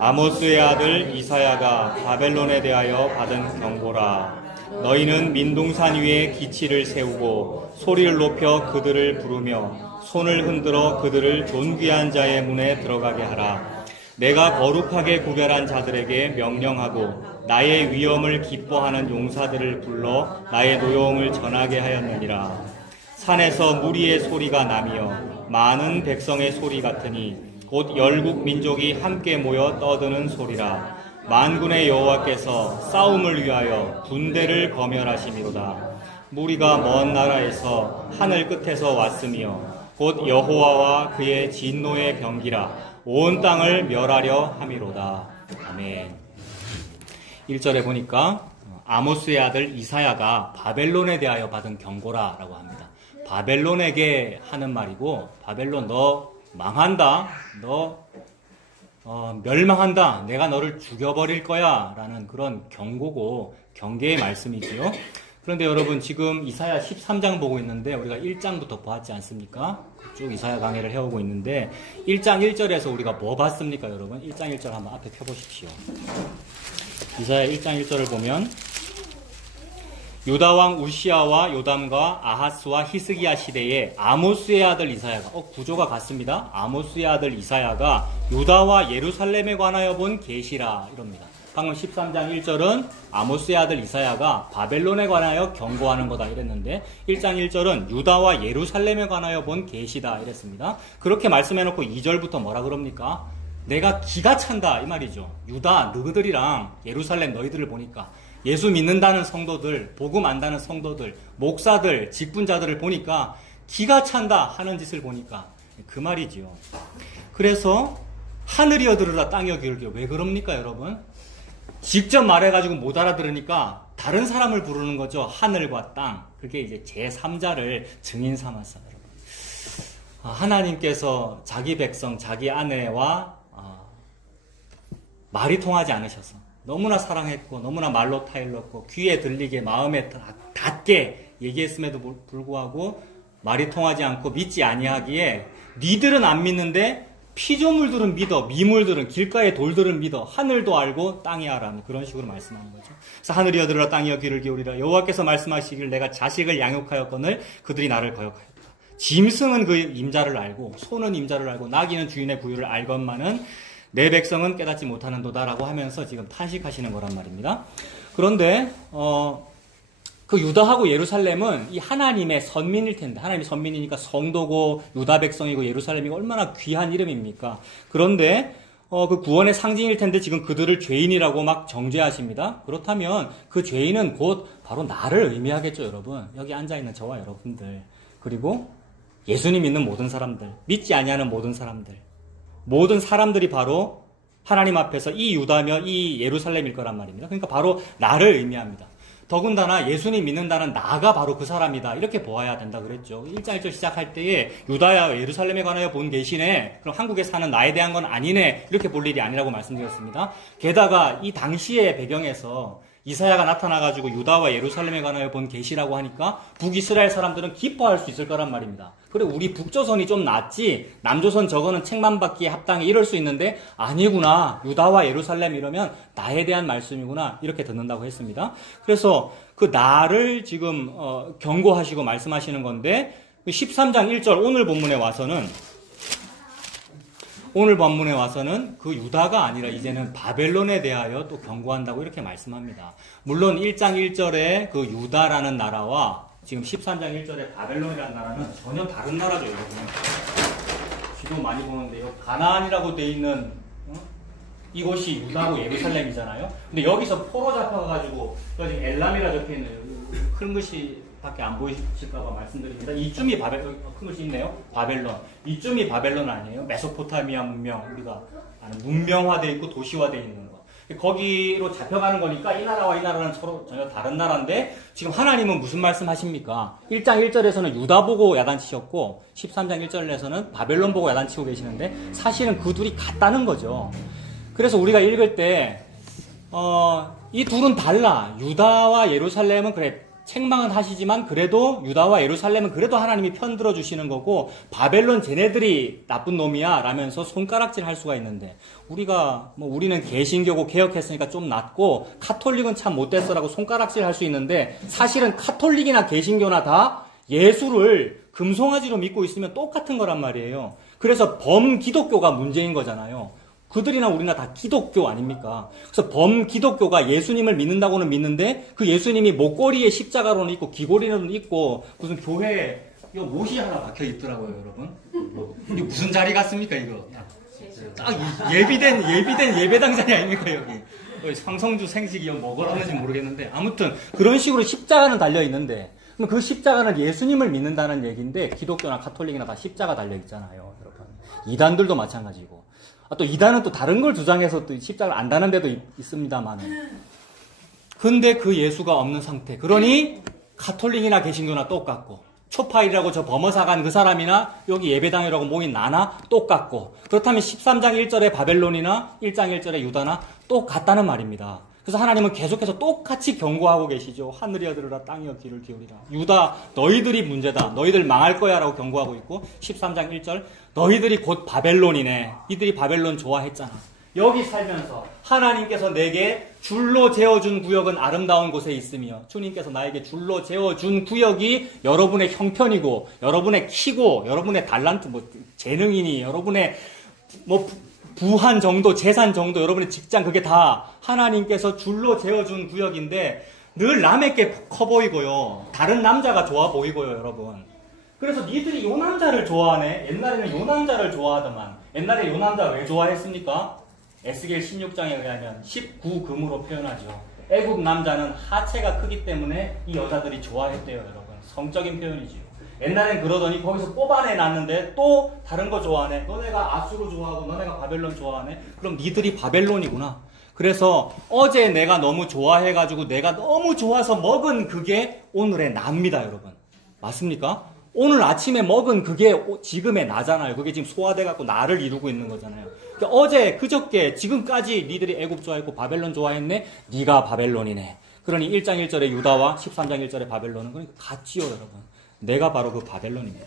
아모스의 아들 이사야가 바벨론에 대하여 받은 경고라. 너희는 민둥산 위에 기치를 세우고 소리를 높여 그들을 부르며 손을 흔들어 그들을 존귀한 자의 문에 들어가게 하라. 내가 거룩하게 구별한 자들에게 명령하고 나의 위엄을 기뻐하는 용사들을 불러 나의 노여움을 전하게 하였느니라. 산에서 무리의 소리가 나며 많은 백성의 소리 같으니 곧 열국 민족이 함께 모여 떠드는 소리라. 만군의 여호와께서 싸움을 위하여 군대를 거멸하심이로다. 무리가 먼 나라에서 하늘 끝에서 왔으며 곧 여호와와 그의 진노의 병기라. 온 땅을 멸하려 함이로다. 아멘. 1절에 보니까 아모스의 아들 이사야가 바벨론에 대하여 받은 경고라라고 합니다. 바벨론에게 하는 말이고, 바벨론 너 망한다, 너 멸망한다, 내가 너를 죽여버릴 거야 라는 그런 경고고 경계의 말씀이지요. 그런데 여러분, 지금 이사야 13장 보고 있는데 우리가 1장부터 보았지 않습니까? 쭉 이사야 강해를 해오고 있는데 1장 1절에서 우리가 뭐 봤습니까, 여러분? 1장 1절 한번 앞에 펴보십시오. 이사야 1장 1절을 보면 유다 왕 우시아와 요담과 아하스와 히스기야 시대에 아모스의 아들 이사야가, 구조가 같습니다. 아모스의 아들 이사야가 유다와 예루살렘에 관하여 본 계시라 이럽니다. 방금 13장 1절은 아모스의 아들 이사야가 바벨론에 관하여 경고하는 거다 이랬는데 1장 1절은 유다와 예루살렘에 관하여 본 계시다 이랬습니다. 그렇게 말씀해놓고 2절부터 뭐라 그럽니까? 내가 기가 찬다 이 말이죠. 유다 너희들이랑 예루살렘 너희들을 보니까, 예수 믿는다는 성도들, 복음 안다는 성도들, 목사들, 직분자들을 보니까 기가 찬다 하는 짓을 보니까 그 말이지요. 그래서 하늘이 어들으라 땅이 어기르기로. 왜 그럽니까, 여러분? 직접 말해가지고 못 알아들으니까 다른 사람을 부르는 거죠. 하늘과 땅. 그게 이제 제3자를 증인 삼았어요, 여러분. 하나님께서 자기 백성, 자기 아내와 말이 통하지 않으셔서 너무나 사랑했고 너무나 말로 타일렀고 귀에 들리게 마음에 닿게 얘기했음에도 불구하고 말이 통하지 않고 믿지 아니하기에 니들은 안 믿는데 피조물들은 믿어, 미물들은, 길가의 돌들은 믿어, 하늘도 알고 땅이 알아. 그런 식으로 말씀하는 거죠. 그래서 하늘이 여들으라 땅이 귀를 기울이라. 여호와께서 말씀하시길 내가 자식을 양육하였거늘 그들이 나를 거역하였다. 짐승은 그 임자를 알고 소는 임자를 알고 나귀는 주인의 부유를 알건만은 내 백성은 깨닫지 못하는도다라고 하면서 지금 탄식하시는 거란 말입니다. 그런데 그 유다하고 예루살렘은 이 하나님의 선민일 텐데, 하나님이 선민이니까 성도고 유다 백성이고 예루살렘이고 얼마나 귀한 이름입니까? 그런데 그 구원의 상징일 텐데 지금 그들을 죄인이라고 막 정죄하십니다. 그렇다면 그 죄인은 곧 바로 나를 의미하겠죠, 여러분. 여기 앉아있는 저와 여러분들, 그리고 예수님 믿는 모든 사람들, 믿지 아니하는 모든 사람들, 모든 사람들이 바로 하나님 앞에서 이 유다며 이 예루살렘일 거란 말입니다. 그러니까 바로 나를 의미합니다. 더군다나 예수님 믿는다는 나가 바로 그 사람이다, 이렇게 보아야 된다 그랬죠. 1장 1절 시작할 때에 유다야 예루살렘에 관하여 본 계시네, 그럼 한국에 사는 나에 대한 건 아니네, 이렇게 볼 일이 아니라고 말씀드렸습니다. 게다가 이 당시의 배경에서 이사야가 나타나가지고 유다와 예루살렘에 관하여 본 계시라고 하니까 북이스라엘 사람들은 기뻐할 수 있을 거란 말입니다. 그래, 우리 북조선이 좀 낫지, 남조선 저거는 책만 받기에 합당해, 이럴 수 있는데 아니구나, 유다와 예루살렘 이러면 나에 대한 말씀이구나, 이렇게 듣는다고 했습니다. 그래서 그 나를 지금 경고하시고 말씀하시는 건데 13장 1절 오늘 본문에 와서는 그 유다가 아니라 이제는 바벨론에 대하여 또 경고한다고 이렇게 말씀합니다. 물론 1장 1절에 그 유다라는 나라와 지금 13장 1절에 바벨론이라는 나라는 전혀 다른 나라죠, 여러분. 지도 많이 보는데요. 가나안이라고 돼 있는 이곳이 유다고 예루살렘이잖아요. 근데 여기서 포로 잡혀가지고 여기 엘람이라 적혀 있는 큰 글씨 밖에 안 보이실까봐 말씀드립니다. 이쯤이 큰 글씨 있네요. 바벨론. 이쯤이 바벨론 아니에요? 메소포타미아 문명, 우리가 아는 문명화되어 있고 도시화되어 있는 거. 거기로 잡혀가는 거니까 이 나라와 이 나라는 서로 전혀 다른 나라인데 지금 하나님은 무슨 말씀하십니까? 1장 1절에서는 유다 보고 야단치셨고 13장 1절에서는 바벨론 보고 야단치고 계시는데 사실은 그 둘이 같다는 거죠. 그래서 우리가 읽을 때 이 둘은 달라. 유다와 예루살렘은 그래 책망은 하시지만 그래도 유다와 예루살렘은 그래도 하나님이 편들어 주시는 거고 바벨론 쟤네들이 나쁜 놈이야 라면서 손가락질 할 수가 있는데 우리는 개신교고 개혁했으니까 좀 낫고 카톨릭은 참 못됐어라고 손가락질 할 수 있는데 사실은 카톨릭이나 개신교나 다 예수를 금송아지로 믿고 있으면 똑같은 거란 말이에요. 그래서 범기독교가 문제인 거잖아요. 그들이나 우리나 다 기독교 아닙니까? 그래서 범기독교가 예수님을 믿는다고는 믿는데 그 예수님이 목걸이에 십자가로는 있고 귀걸이로는 있고 무슨 교회에 이거 못이 하나 박혀 있더라고요, 여러분. 이게 무슨 자리 같습니까, 이거? 딱 예비된 예배당 자리 아닙니까, 여기? 황성주 생식이 뭐 그러는지 모르겠는데 아무튼 그런 식으로 십자가는 달려 있는데 그럼 그 십자가는 예수님을 믿는다는 얘기인데 기독교나 카톨릭이나 다 십자가 달려 있잖아요, 여러분. 이단들도 마찬가지고. 또 이단은 또 다른 걸 주장해서 또 십자가를 안 다는 데도 있습니다만은. 근데 그 예수가 없는 상태. 그러니 카톨릭이나 개신교나 똑같고 초파일이라고 저 범어사간 그 사람이나 여기 예배당이라고 모인 나나 똑같고 그렇다면 13장 1절의 바벨론이나 1장 1절의 유다나 똑같다는 말입니다. 그래서 하나님은 계속해서 똑같이 경고하고 계시죠. 하늘이여 들으라 땅이여 귀를 기울이라. 유다 너희들이 문제다. 너희들 망할 거야 라고 경고하고 있고 13장 1절 너희들이 곧 바벨론이네. 이들이 바벨론 좋아했잖아. 여기 살면서 하나님께서 내게 줄로 재어준 구역은 아름다운 곳에 있으며 주님께서 나에게 줄로 재어준 구역이 여러분의 형편이고 여러분의 키고 여러분의 달란트 재능이니 여러분의 부한 정도, 재산 정도, 여러분의 직장 그게 다 하나님께서 줄로 재어준 구역인데 늘 남에게 커 보이고요. 다른 남자가 좋아 보이고요, 여러분. 그래서 니들이 요 남자를 좋아하네. 옛날에는 요 남자를 좋아하더만. 옛날에 요 남자 왜 좋아했습니까? 에스겔 16장에 의하면 19금으로 표현하죠. 애굽 남자는 하체가 크기 때문에 이 여자들이 좋아했대요, 여러분. 성적인 표현이지요. 옛날엔 그러더니 거기서 뽑아내놨는데 또 다른 거 좋아하네. 너네가 아수르 좋아하고 너네가 바벨론 좋아하네. 그럼 니들이 바벨론이구나. 그래서 어제 내가 너무 좋아해가지고 내가 너무 좋아서 먹은 그게 오늘의 나입니다, 여러분. 맞습니까? 오늘 아침에 먹은 그게 지금의 나잖아요. 그게 지금 소화돼갖고 나를 이루고 있는 거잖아요. 그러니까 어제 그저께 지금까지 니들이 애굽 좋아했고 바벨론 좋아했네. 니가 바벨론이네. 그러니 1장 1절의 유다와 13장 1절의 바벨론은 그러니까 같지요, 여러분. 내가 바로 그 바벨론입니다.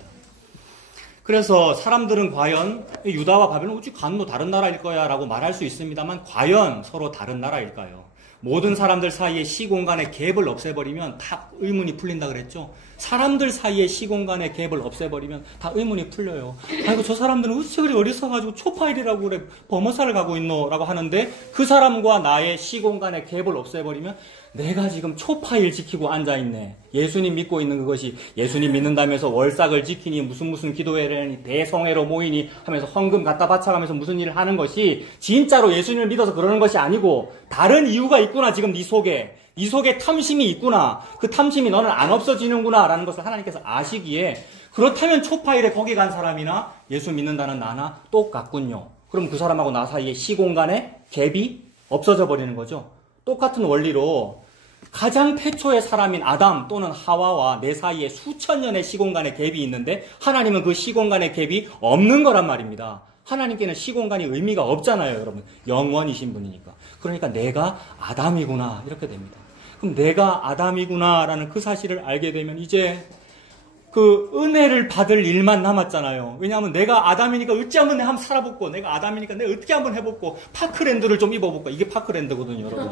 그래서 사람들은 과연 유다와 바벨론 어찌 간도 다른 나라일 거야 라고 말할 수 있습니다만 과연 서로 다른 나라일까요? 모든 사람들 사이에 시공간의 갭을 없애버리면 다 의문이 풀린다 그랬죠? 사람들 사이에 시공간의 갭을 없애버리면 다 의문이 풀려요. 아이고 저 사람들은 어찌 그리 어리석어가지고 초파일이라고 그래 범어사를 가고 있노? 라고 하는데 그 사람과 나의 시공간의 갭을 없애버리면 내가 지금 초파일 지키고 앉아있네. 예수님 믿고 있는 그것이 예수님 믿는다면서 월삭을 지키니 무슨 기도회를 하니 대성회로 모이니 하면서 헌금 갖다 바쳐가면서 무슨 일을 하는 것이 진짜로 예수님을 믿어서 그러는 것이 아니고 다른 이유가 있구나. 지금 네 속에 탐심이 있구나. 그 탐심이 너는 안 없어지는구나 라는 것을 하나님께서 아시기에 그렇다면 초파일에 거기 간 사람이나 예수 믿는다는 나나 똑같군요. 그럼 그 사람하고 나 사이에 시공간의 갭이 없어져 버리는 거죠. 똑같은 원리로 가장 태초의 사람인 아담 또는 하와와 내 사이에 수천 년의 시공간의 갭이 있는데 하나님은 그 시공간의 갭이 없는 거란 말입니다. 하나님께는 시공간이 의미가 없잖아요, 여러분. 영원이신 분이니까. 그러니까 내가 아담이구나 이렇게 됩니다. 그럼 내가 아담이구나라는 그 사실을 알게 되면 이제 그 은혜를 받을 일만 남았잖아요. 왜냐하면 내가 아담이니까 어찌 한번 내가 한번 살아볼고 내가 아담이니까 내가 어떻게 한번 해볼고 파크랜드를 좀 입어볼까. 이게 파크랜드거든요, 여러분.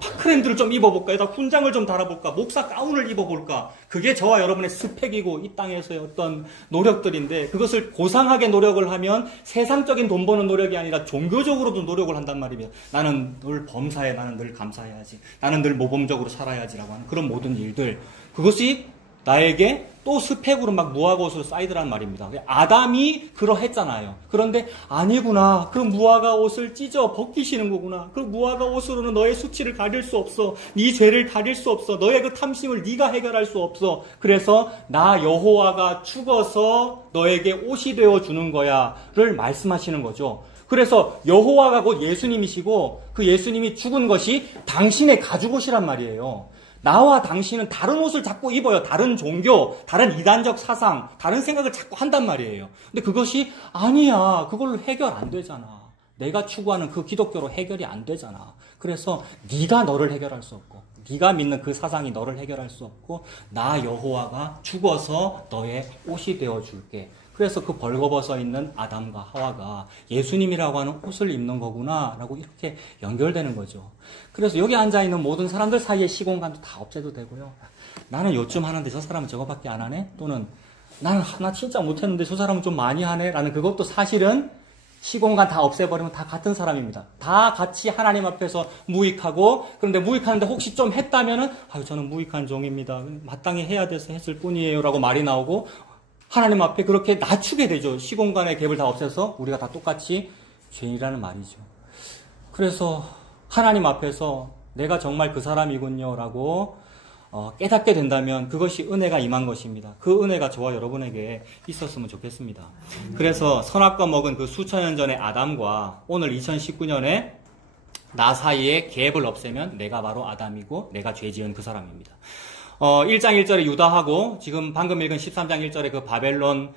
파크랜드를 좀 입어볼까. 여기다 훈장을 좀 달아볼까. 목사 가운을 입어볼까. 그게 저와 여러분의 스펙이고 이 땅에서의 어떤 노력들인데 그것을 고상하게 노력을 하면 세상적인 돈 버는 노력이 아니라 종교적으로도 노력을 한단 말입니다. 나는 늘 범사해. 나는 늘 감사해야지. 나는 늘 모범적으로 살아야지라고 하는 그런 모든 일들. 그것이 나에게 또 스펙으로 막 무화과옷으로 쌓이더란 말입니다. 아담이 그러했잖아요. 그런데 아니구나. 그 무화과 옷을 찢어 벗기시는 거구나. 그 무화과 옷으로는 너의 수치를 가릴 수 없어. 네 죄를 가릴 수 없어. 너의 그 탐심을 네가 해결할 수 없어. 그래서 나 여호와가 죽어서 너에게 옷이 되어 주는 거야를 말씀하시는 거죠. 그래서 여호와가 곧 예수님이시고 그 예수님이 죽은 것이 당신의 가죽옷이란 말이에요. 나와 당신은 다른 옷을 자꾸 입어요. 다른 종교, 다른 이단적 사상, 다른 생각을 자꾸 한단 말이에요. 근데 그것이 아니야. 그걸로 해결 안 되잖아. 내가 추구하는 그 기독교로 해결이 안 되잖아. 그래서 네가 너를 해결할 수 없고 네가 믿는 그 사상이 너를 해결할 수 없고 나 여호와가 죽어서 너의 옷이 되어줄게. 그래서 그 벌거벗어 있는 아담과 하와가 예수님이라고 하는 옷을 입는 거구나 라고 이렇게 연결되는 거죠. 그래서 여기 앉아있는 모든 사람들 사이의 시공간도 다 없애도 되고요. 나는 요쯤 하는데 저 사람은 저거밖에 안 하네? 또는 나는 하나 진짜 못했는데 저 사람은 좀 많이 하네? 라는 그것도 사실은 시공간 다 없애버리면 다 같은 사람입니다. 다 같이 하나님 앞에서 무익하고, 그런데 무익하는데 혹시 좀 했다면은 아유 저는 무익한 종입니다. 마땅히 해야 돼서 했을 뿐이에요 라고 말이 나오고, 하나님 앞에 그렇게 낮추게 되죠. 시공간의 갭을 다 없애서 우리가 다 똑같이 죄인이라는 말이죠. 그래서 하나님 앞에서 내가 정말 그 사람이군요 라고 깨닫게 된다면 그것이 은혜가 임한 것입니다. 그 은혜가 저와 여러분에게 있었으면 좋겠습니다. 그래서 선악과 먹은 그 수천 년 전의 아담과 오늘 2019년에 나 사이에 갭을 없애면 내가 바로 아담이고 내가 죄 지은 그 사람입니다. 1장 1절에 유다하고 지금 방금 읽은 13장 1절에 그 바벨론은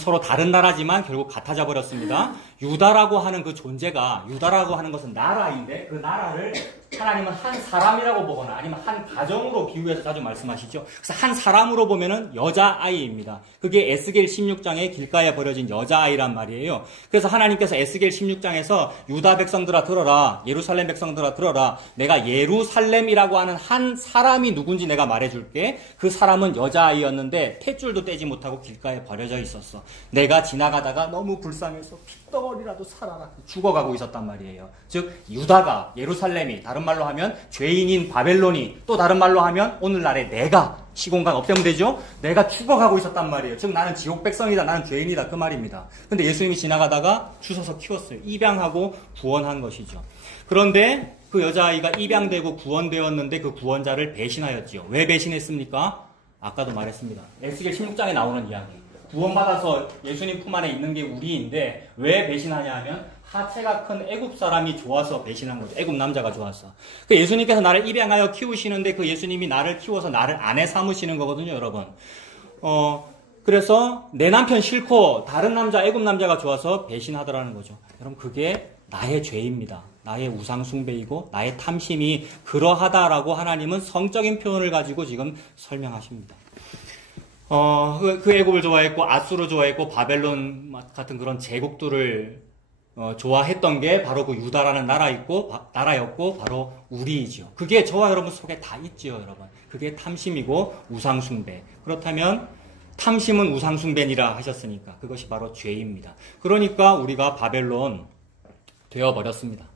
서로 다른 나라지만 결국 같아져 버렸습니다. 유다라고 하는 그 존재가, 유다라고 하는 것은 나라인데 그 나라를 하나님은 한 사람이라고 보거나 아니면 한 가정으로 비유해서 자주 말씀하시죠. 그래서 한 사람으로 보면은 여자아이입니다. 그게 에스겔 16장에 길가에 버려진 여자아이란 말이에요. 그래서 하나님께서 에스겔 16장에서 유다 백성들아 들어라, 예루살렘 백성들아 들어라, 내가 예루살렘이라고 하는 한 사람이 누군지 내가 말해줄게. 그 사람은 여자아이였는데 탯줄도 떼지 못하고 길가에 버려져 있었어. 내가 지나가다가 너무 불쌍해서 핏덩어리라도 살아라 죽어가고 있었단 말이에요. 즉 유다가, 예루살렘이, 다른 말로 하면 죄인인 바벨론이, 또 다른 말로 하면 오늘날의 내가 시공간 없애면 되죠. 내가 죽어가고 있었단 말이에요. 즉 나는 지옥 백성이다, 나는 죄인이다 그 말입니다. 근데 예수님이 지나가다가 주워서 키웠어요. 입양하고 구원한 것이죠. 그런데 그 여자아이가 입양되고 구원되었는데 그 구원자를 배신하였지요. 왜 배신했습니까? 아까도 말했습니다. 에스겔 16장에 나오는 이야기. 구원받아서 예수님 품 안에 있는 게 우리인데 왜 배신하냐 하면 하체가 큰 애굽 사람이 좋아서 배신한 거죠. 애굽 남자가 좋아서. 그 예수님께서 나를 입양하여 키우시는데 그 예수님이 나를 키워서 나를 아내 삼으시는 거거든요, 여러분. 그래서 내 남편 싫고 다른 남자, 애굽 남자가 좋아서 배신하더라는 거죠. 여러분 그게 나의 죄입니다. 나의 우상숭배이고 나의 탐심이 그러하다라고 하나님은 성적인 표현을 가지고 지금 설명하십니다. 그 애굽을 좋아했고 아수르 좋아했고 바벨론 같은 그런 제국들을 좋아했던 게 바로 그 유다라는 나라였고 바로 우리이죠. 그게 저와 여러분 속에 다 있지요, 여러분. 그게 탐심이고 우상숭배. 그렇다면 탐심은 우상숭배니라 하셨으니까 그것이 바로 죄입니다. 그러니까 우리가 바벨론 되어버렸습니다.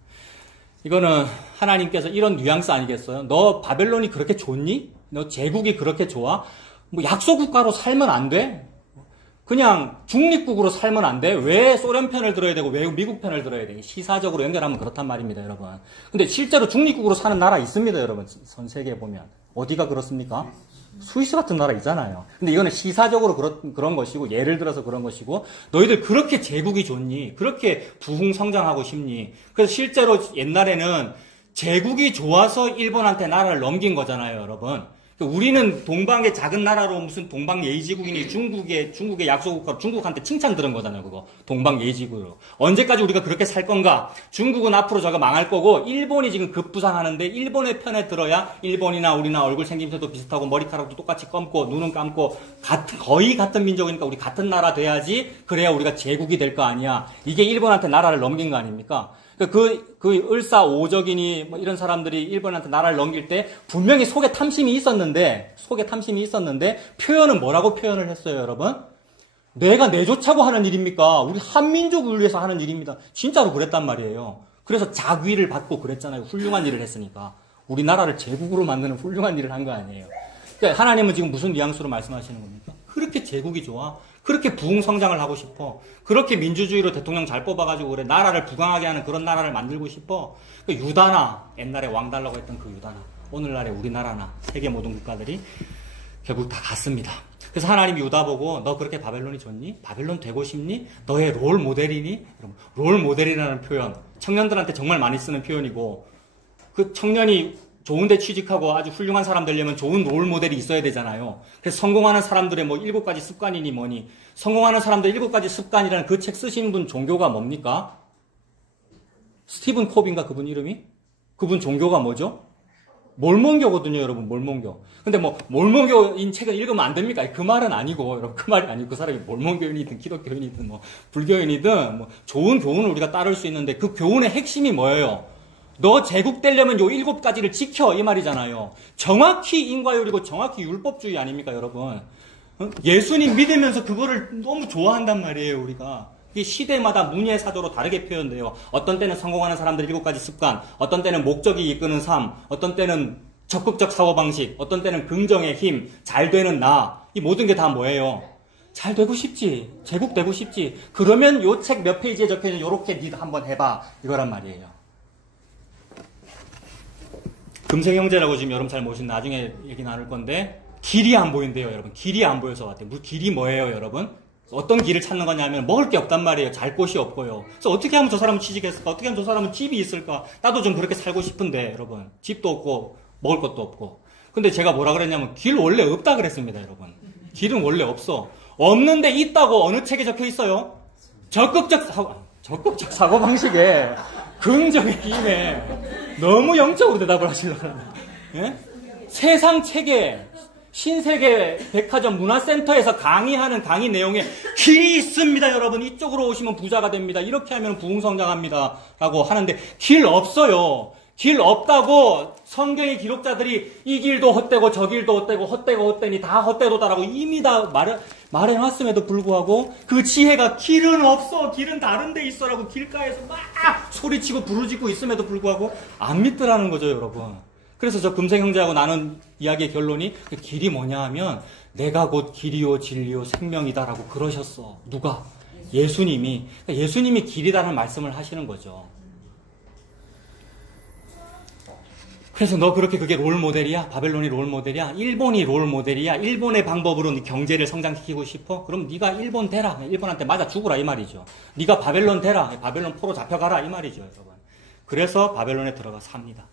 이거는 하나님께서 이런 뉘앙스 아니겠어요? 너 바벨론이 그렇게 좋니? 너 제국이 그렇게 좋아? 뭐 약소국가로 살면 안 돼? 그냥 중립국으로 살면 안 돼? 왜 소련 편을 들어야 되고 왜 미국 편을 들어야 돼? 시사적으로 연결하면 그렇단 말입니다, 여러분. 근데 실제로 중립국으로 사는 나라 있습니다, 여러분. 전 세계에 보면. 어디가 그렇습니까? 스위스 같은 나라 있잖아요. 근데 이거는 시사적으로 그런 것이고, 예를 들어서 그런 것이고, 너희들 그렇게 제국이 좋니? 그렇게 부흥성장하고 싶니? 그래서 실제로 옛날에는 제국이 좋아서 일본한테 나라를 넘긴 거잖아요, 여러분. 우리는 동방의 작은 나라로 무슨 동방 예의지국이니 중국의 약소국가로 중국한테 칭찬 들은 거잖아요, 그거. 동방 예의지국으로. 언제까지 우리가 그렇게 살 건가? 중국은 앞으로 저거 망할 거고, 일본이 지금 급부상하는데, 일본의 편에 들어야 일본이나 우리나 얼굴 생김새도 비슷하고, 머리카락도 똑같이 감고, 눈은 감고, 거의 같은 민족이니까 우리 같은 나라 돼야지, 그래야 우리가 제국이 될 거 아니야. 이게 일본한테 나라를 넘긴 거 아닙니까? 그 을사오적이니 뭐 이런 사람들이 일본한테 나라를 넘길 때 분명히 속에 탐심이 있었는데 표현은 뭐라고 표현을 했어요, 여러분? 내가 내조차고 하는 일입니까? 우리 한민족을 위해서 하는 일입니다. 진짜로 그랬단 말이에요. 그래서 자귀를 받고 그랬잖아요. 훌륭한 일을 했으니까. 우리나라를 제국으로 만드는 훌륭한 일을 한 거 아니에요. 그러니까 하나님은 지금 무슨 뉘앙스로 말씀하시는 겁니까? 그렇게 제국이 좋아. 그렇게 부흥성장을 하고 싶어. 그렇게 민주주의로 대통령 잘 뽑아가지고 그래. 나라를 부강하게 하는 그런 나라를 만들고 싶어. 그 유다나, 옛날에 왕 달라고 했던 그 유다나, 오늘날의 우리나라나, 세계 모든 국가들이 결국 다 같습니다. 그래서 하나님이 유다 보고 너 그렇게 바벨론이 좋니? 바벨론 되고 싶니? 너의 롤 모델이니? 롤 모델이라는 표현, 청년들한테 정말 많이 쓰는 표현이고, 그 청년이 좋은데 취직하고 아주 훌륭한 사람 되려면 좋은 롤 모델이 있어야 되잖아요. 그래서 성공하는 사람들의 뭐 7가지 습관이니 뭐니, 성공하는 사람들 7가지 습관이라는 그 책 쓰신 분 종교가 뭡니까? 스티븐 콥인가 그분 이름이? 그분 종교가 뭐죠? 몰몬교거든요, 여러분, 몰몬교. 근데 뭐, 몰몬교인 책을 읽으면 안 됩니까? 그 말은 아니고, 여러분, 그 말이 아니고, 그 사람이 몰몬교인이든, 기독교인이든, 뭐, 불교인이든, 뭐, 좋은 교훈을 우리가 따를 수 있는데, 그 교훈의 핵심이 뭐예요? 너 제국되려면 요 7가지를 지켜, 이 말이잖아요. 정확히 인과율이고, 정확히 율법주의 아닙니까, 여러분? 예수님 믿으면서 그거를 너무 좋아한단 말이에요, 우리가. 이게 시대마다 문예 사조로 다르게 표현돼요. 어떤 때는 성공하는 사람들 7가지 습관, 어떤 때는 목적이 이끄는 삶, 어떤 때는 적극적 사고방식, 어떤 때는 긍정의 힘, 잘 되는 나. 이 모든 게 다 뭐예요? 잘 되고 싶지. 제국되고 싶지. 그러면 요 책 몇 페이지에 적혀있는 요렇게 니도 한번 해봐. 이거란 말이에요. 금생형제라고 지금 여러분 잘 모르시는 나중에 얘기 나눌 건데 길이 안 보인대요, 여러분. 길이 안 보여서 왔대요. 길이 뭐예요, 여러분? 어떤 길을 찾는 거냐면 먹을 게 없단 말이에요. 잘 곳이 없고요. 그래서 어떻게 하면 저 사람은 취직했을까? 어떻게 하면 저 사람은 집이 있을까? 나도 좀 그렇게 살고 싶은데, 여러분. 집도 없고 먹을 것도 없고. 근데 제가 뭐라 그랬냐면 길 원래 없다 그랬습니다, 여러분. 길은 원래 없어. 없는데 있다고 어느 책에 적혀 있어요? 적극적 사고방식에 긍정의 힘에 너무 영적으로 대답을 하시려고 합니다. 예? 세상 책에 신세계 백화점 문화센터에서 강의하는 강의 내용에 길이 있습니다, 여러분. 이쪽으로 오시면 부자가 됩니다. 이렇게 하면 부흥성장합니다. 라고 하는데 길 없어요. 길 없다고 성경의 기록자들이 이 길도 헛되고 저 길도 헛되고 헛되고 헛되니 다 헛되도다라고 이미 다 말해놨음에도 불구하고 그 지혜가 길은 없어. 길은 다른 데 있어라고 길가에서 막 소리치고 부르짖고 있음에도 불구하고 안 믿더라는 거죠, 여러분. 그래서 저 금생형제하고 나눈 이야기의 결론이 그 길이 뭐냐 하면 내가 곧 길이요 진리요 생명이다라고 그러셨어. 누가? 예수님이. 그러니까 예수님이 길이다라는 말씀을 하시는 거죠. 그래서 너 그렇게 그게 롤모델이야? 바벨론이 롤모델이야? 일본이 롤모델이야? 일본의 방법으로 네 경제를 성장시키고 싶어? 그럼 네가 일본 되라. 일본한테 맞아 죽으라 이 말이죠. 네가 바벨론 되라. 바벨론 포로 잡혀가라 이 말이죠, 여러분. 그래서 바벨론에 들어가 삽니다.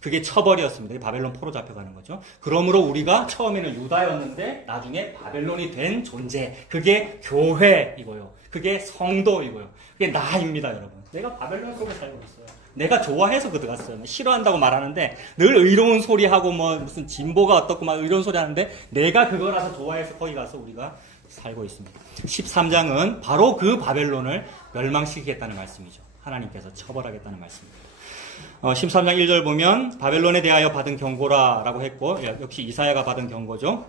그게 처벌이었습니다. 바벨론 포로 잡혀가는 거죠. 그러므로 우리가 처음에는 유다였는데 나중에 바벨론이 된 존재. 그게 교회이고요. 그게 성도이고요. 그게 나입니다, 여러분. 내가 바벨론 속에 살고 있어요. 내가 좋아해서 그 들어갔어요. 싫어한다고 말하는데 늘 의로운 소리하고 뭐 무슨 진보가 어떻고 막 의로운 소리 하는데 내가 그거라서 좋아해서 거기 가서 우리가 살고 있습니다. 13장은 바로 그 바벨론을 멸망시키겠다는 말씀이죠. 하나님께서 처벌하겠다는 말씀입니다. 13장 1절 보면 바벨론에 대하여 받은 경고라라고 했고 역시 이사야가 받은 경고죠.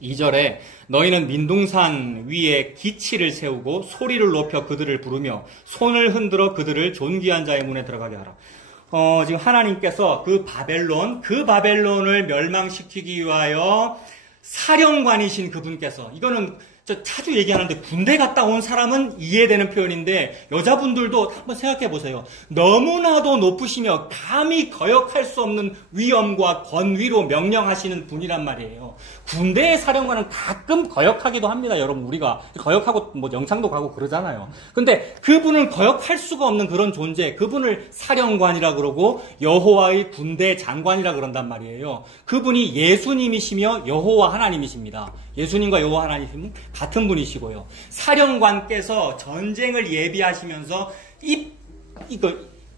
2절에 너희는 민둥산 위에 기치를 세우고 소리를 높여 그들을 부르며 손을 흔들어 그들을 존귀한 자의 문에 들어가게 하라. 지금 하나님께서 그 바벨론을 멸망시키기 위하여 사령관이신 그분께서 이거는 자주 얘기하는데 군대 갔다 온 사람은 이해되는 표현인데 여자분들도 한번 생각해 보세요. 너무나도 높으시며 감히 거역할 수 없는 위엄과 권위로 명령하시는 분이란 말이에요. 군대의 사령관은 가끔 거역하기도 합니다. 여러분 우리가 거역하고 뭐 영창도 가고 그러잖아요. 근데 그분을 거역할 수가 없는 그런 존재, 그분을 사령관이라 그러고 여호와의 군대 장관이라 그런단 말이에요. 그분이 예수님이시며 여호와 하나님이십니다. 예수님과 여호와 하나님은 같은 분이시고요. 사령관께서 전쟁을 예비하시면서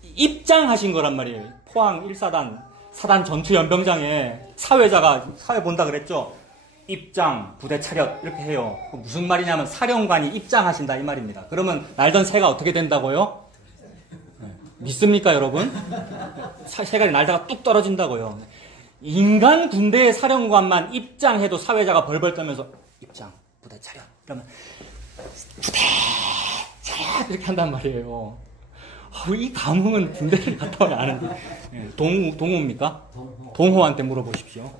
입장하신 거란 말이에요. 포항 1사단 사단 전투 연병장에 사회자가 사회 본다 그랬죠. 입장, 부대 차렷 이렇게 해요. 무슨 말이냐면 사령관이 입장하신다 이 말입니다. 그러면 날던 새가 어떻게 된다고요? 믿습니까 여러분? 새가 날다가 뚝 떨어진다고요. 인간 군대의 사령관만 입장해도 사회자가 벌벌 떨면서 입장, 부대 차렷 그러면 부대 차렷 이렇게 한단 말이에요. 이 감흥은 군대를 갔다 오지 않은데 동호입니까? 동호한테 물어보십시오.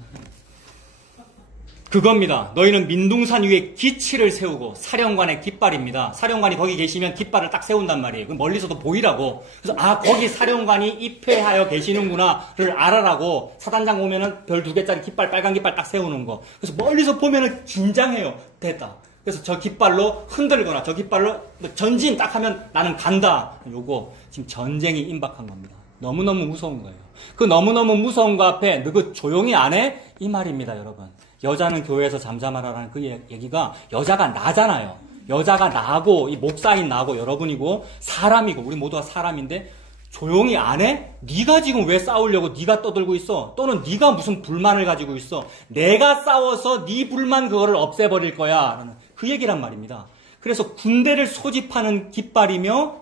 그겁니다. 너희는 민둥산 위에 기치를 세우고 사령관의 깃발입니다. 사령관이 거기 계시면 깃발을 딱 세운단 말이에요. 그럼 멀리서도 보이라고. 그래서 거기 사령관이 입회하여 계시는구나를 알아라고 사단장 오면은 별 2개짜리 깃발 빨간 깃발 딱 세우는 거. 그래서 멀리서 보면은 긴장해요. 됐다. 그래서 저 깃발로 흔들거나 저 깃발로 전진 딱 하면 나는 간다. 요거 지금 전쟁이 임박한 겁니다. 너무너무 무서운 거예요. 그 너무너무 무서운 거 앞에 너그 조용히 안 해? 이 말입니다, 여러분. 여자는 교회에서 잠잠하라라는 그 얘기가 여자가 나잖아요. 여자가 나고 이 목사인 나고 여러분이고 사람이고 우리 모두가 사람인데 조용히 안 해? 네가 지금 왜 싸우려고 네가 떠들고 있어? 또는 네가 무슨 불만을 가지고 있어? 내가 싸워서 네 불만 그거를 없애버릴 거야. 라는 그 얘기란 말입니다. 그래서 군대를 소집하는 깃발이며